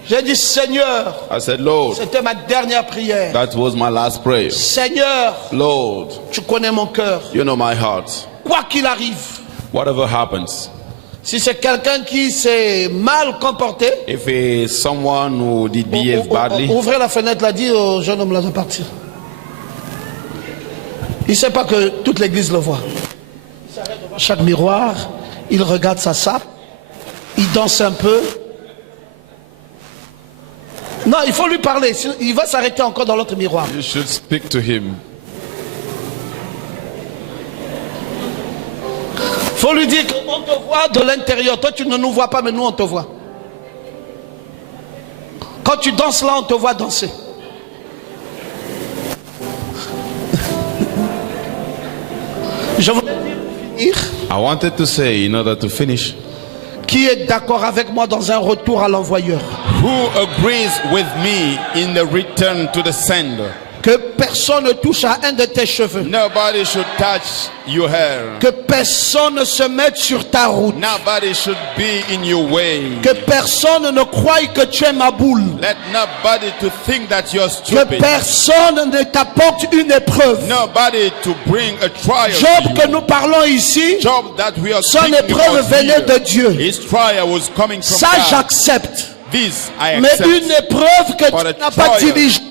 J'ai dit Seigneur, I said, Lord, c'était ma dernière prière. that was my last prayer. Seigneur, Lord, tu connais mon cœur. you know my heart. Quoi qu'il arrive, Whatever happens, si c'est quelqu'un qui s'est mal comporté, if it's someone who did behave badly, ouvrez la fenêtre là, dit au jeune homme là de partir. Il ne sait pas que toute l'église le voit. Il s'arrête devant chaque miroir, il regarde sa sape, il danse un peu. Non, il faut lui parler, sinon il va s'arrêter encore dans l'autre miroir. you should speak to him. Il faut lui dire qu'on te voit de l'intérieur. Toi, tu ne nous vois pas, mais nous, on te voit. Quand tu danses là, on te voit danser. Je voulais dire pour finir, I wanted to say, in order to finish, qui est d'accord avec moi dans un retour à l'envoyeur? who agrees with me in the return to the sender? Que personne ne touche à un de tes cheveux. Nobody should touch your hair. Que personne ne se mette sur ta route. Nobody should be in your way. Que personne ne croie que tu es ma boule. Let nobody to think that you're Que stupid. personne ne t'apporte une épreuve. Nobody to bring a trial Job to que you. nous parlons ici, Job that we are son speaking épreuve about venait here, de Dieu. his trial was coming from Ça, God. j'accepte. This I Mais accept. une épreuve que But tu a n'as pas trial dirigée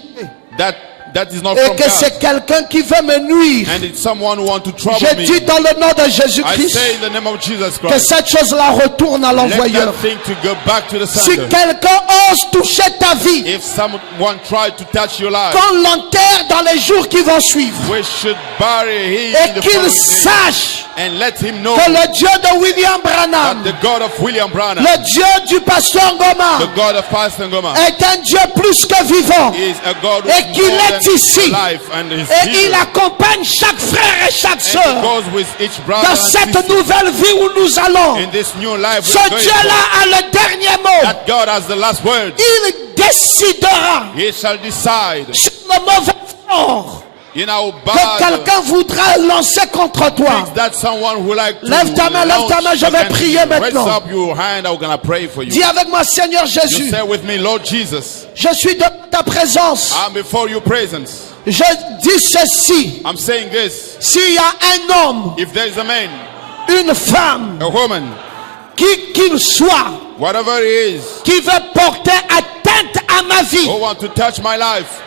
that is not et from que God. c'est quelqu'un qui veut me nuire. And it's someone who wants to trouble Je me. dis dans le nom de I Jésus-Christ say in the name of Jesus que Christ. cette chose-là retourne à Let l'envoyeur. that thing to go back to the Si sender. quelqu'un ose toucher ta vie, If someone tried to touch your life, qu'on l'enterre dans les jours qui vont suivre. we should bury him in Et the qu'il following day. sache And let him know que le Dieu de William Branham, that the God of William Branham, le Dieu du pasteur the Ngoma, God of Pastor Ngoma, est un Dieu plus que vivant. is a God who Et is qu'il more est than ici. life and is Et here. il accompagne chaque frère et chaque And he sœur goes with each brother dans and cette sister nouvelle vie où nous allons. in this new life Ce we're going Dieu-là for. a le dernier mot. That God has the last word. Il décidera He shall decide sur le mauvais fort in our que bad quelqu'un voudra lancer contre toi. things that someone who like to Lève ta main, launch je vais against prier you. maintenant. Raise up your hand, I'm gonna pray for you. Dis avec moi, Seigneur You Jésus, say with me, Lord Jesus, je suis de ta présence. I'm before your presence. Je dis ceci. I'm saying this. S'il y a un homme, If there is a man, une femme, a woman, qui qu'il soit, whatever it is, qui veut porter atteinte à ma vie, who want to touch my life,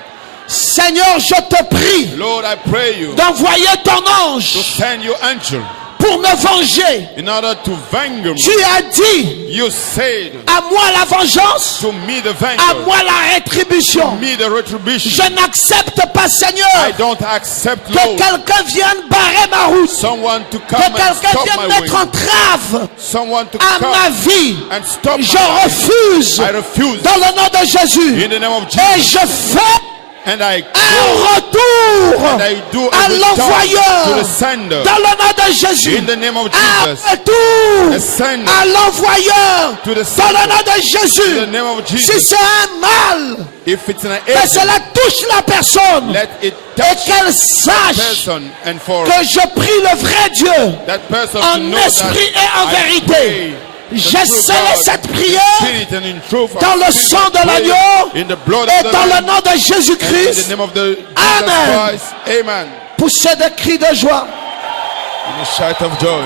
Seigneur, je te prie Lord, I pray you d'envoyer ton to ange send your angel pour me venger. in order to venger Tu me. as dit, You said à moi la vengeance, to me the à venger, moi la rétribution. me the retribution. Je n'accepte pas, I Seigneur, don't accept, que Lord, quelqu'un vienne barrer ma route, someone to que come and quelqu'un stop vienne my mettre way, entrave someone to à ma come vie. and stop Je my life. refuse I refuse dans le nom de Jésus. in the name of Et Jesus, je fais and I un go retour and I do à a return to l'envoyeur the sender dans le nom de Jésus. in the name of Un Jesus, retour a sender à l'envoyeur to the dans le sender nom de in the Jésus. name of Si Jesus. c'est un mal, If it's an que agent, cela touche la personne let it et touch qu'elle the sache person, and for que je prie le vrai Dieu that person to en know esprit that et en I vérité. pray the J'ai true scellé God, cette in prière spirit and in truth, dans le sang de l'agneau in the blood et of the dans le Lamb, nom de and in the Jésus-Christ. name of the Amen. Jesus Christ. Amen. Poussez des cris de joie. In a shout of joy.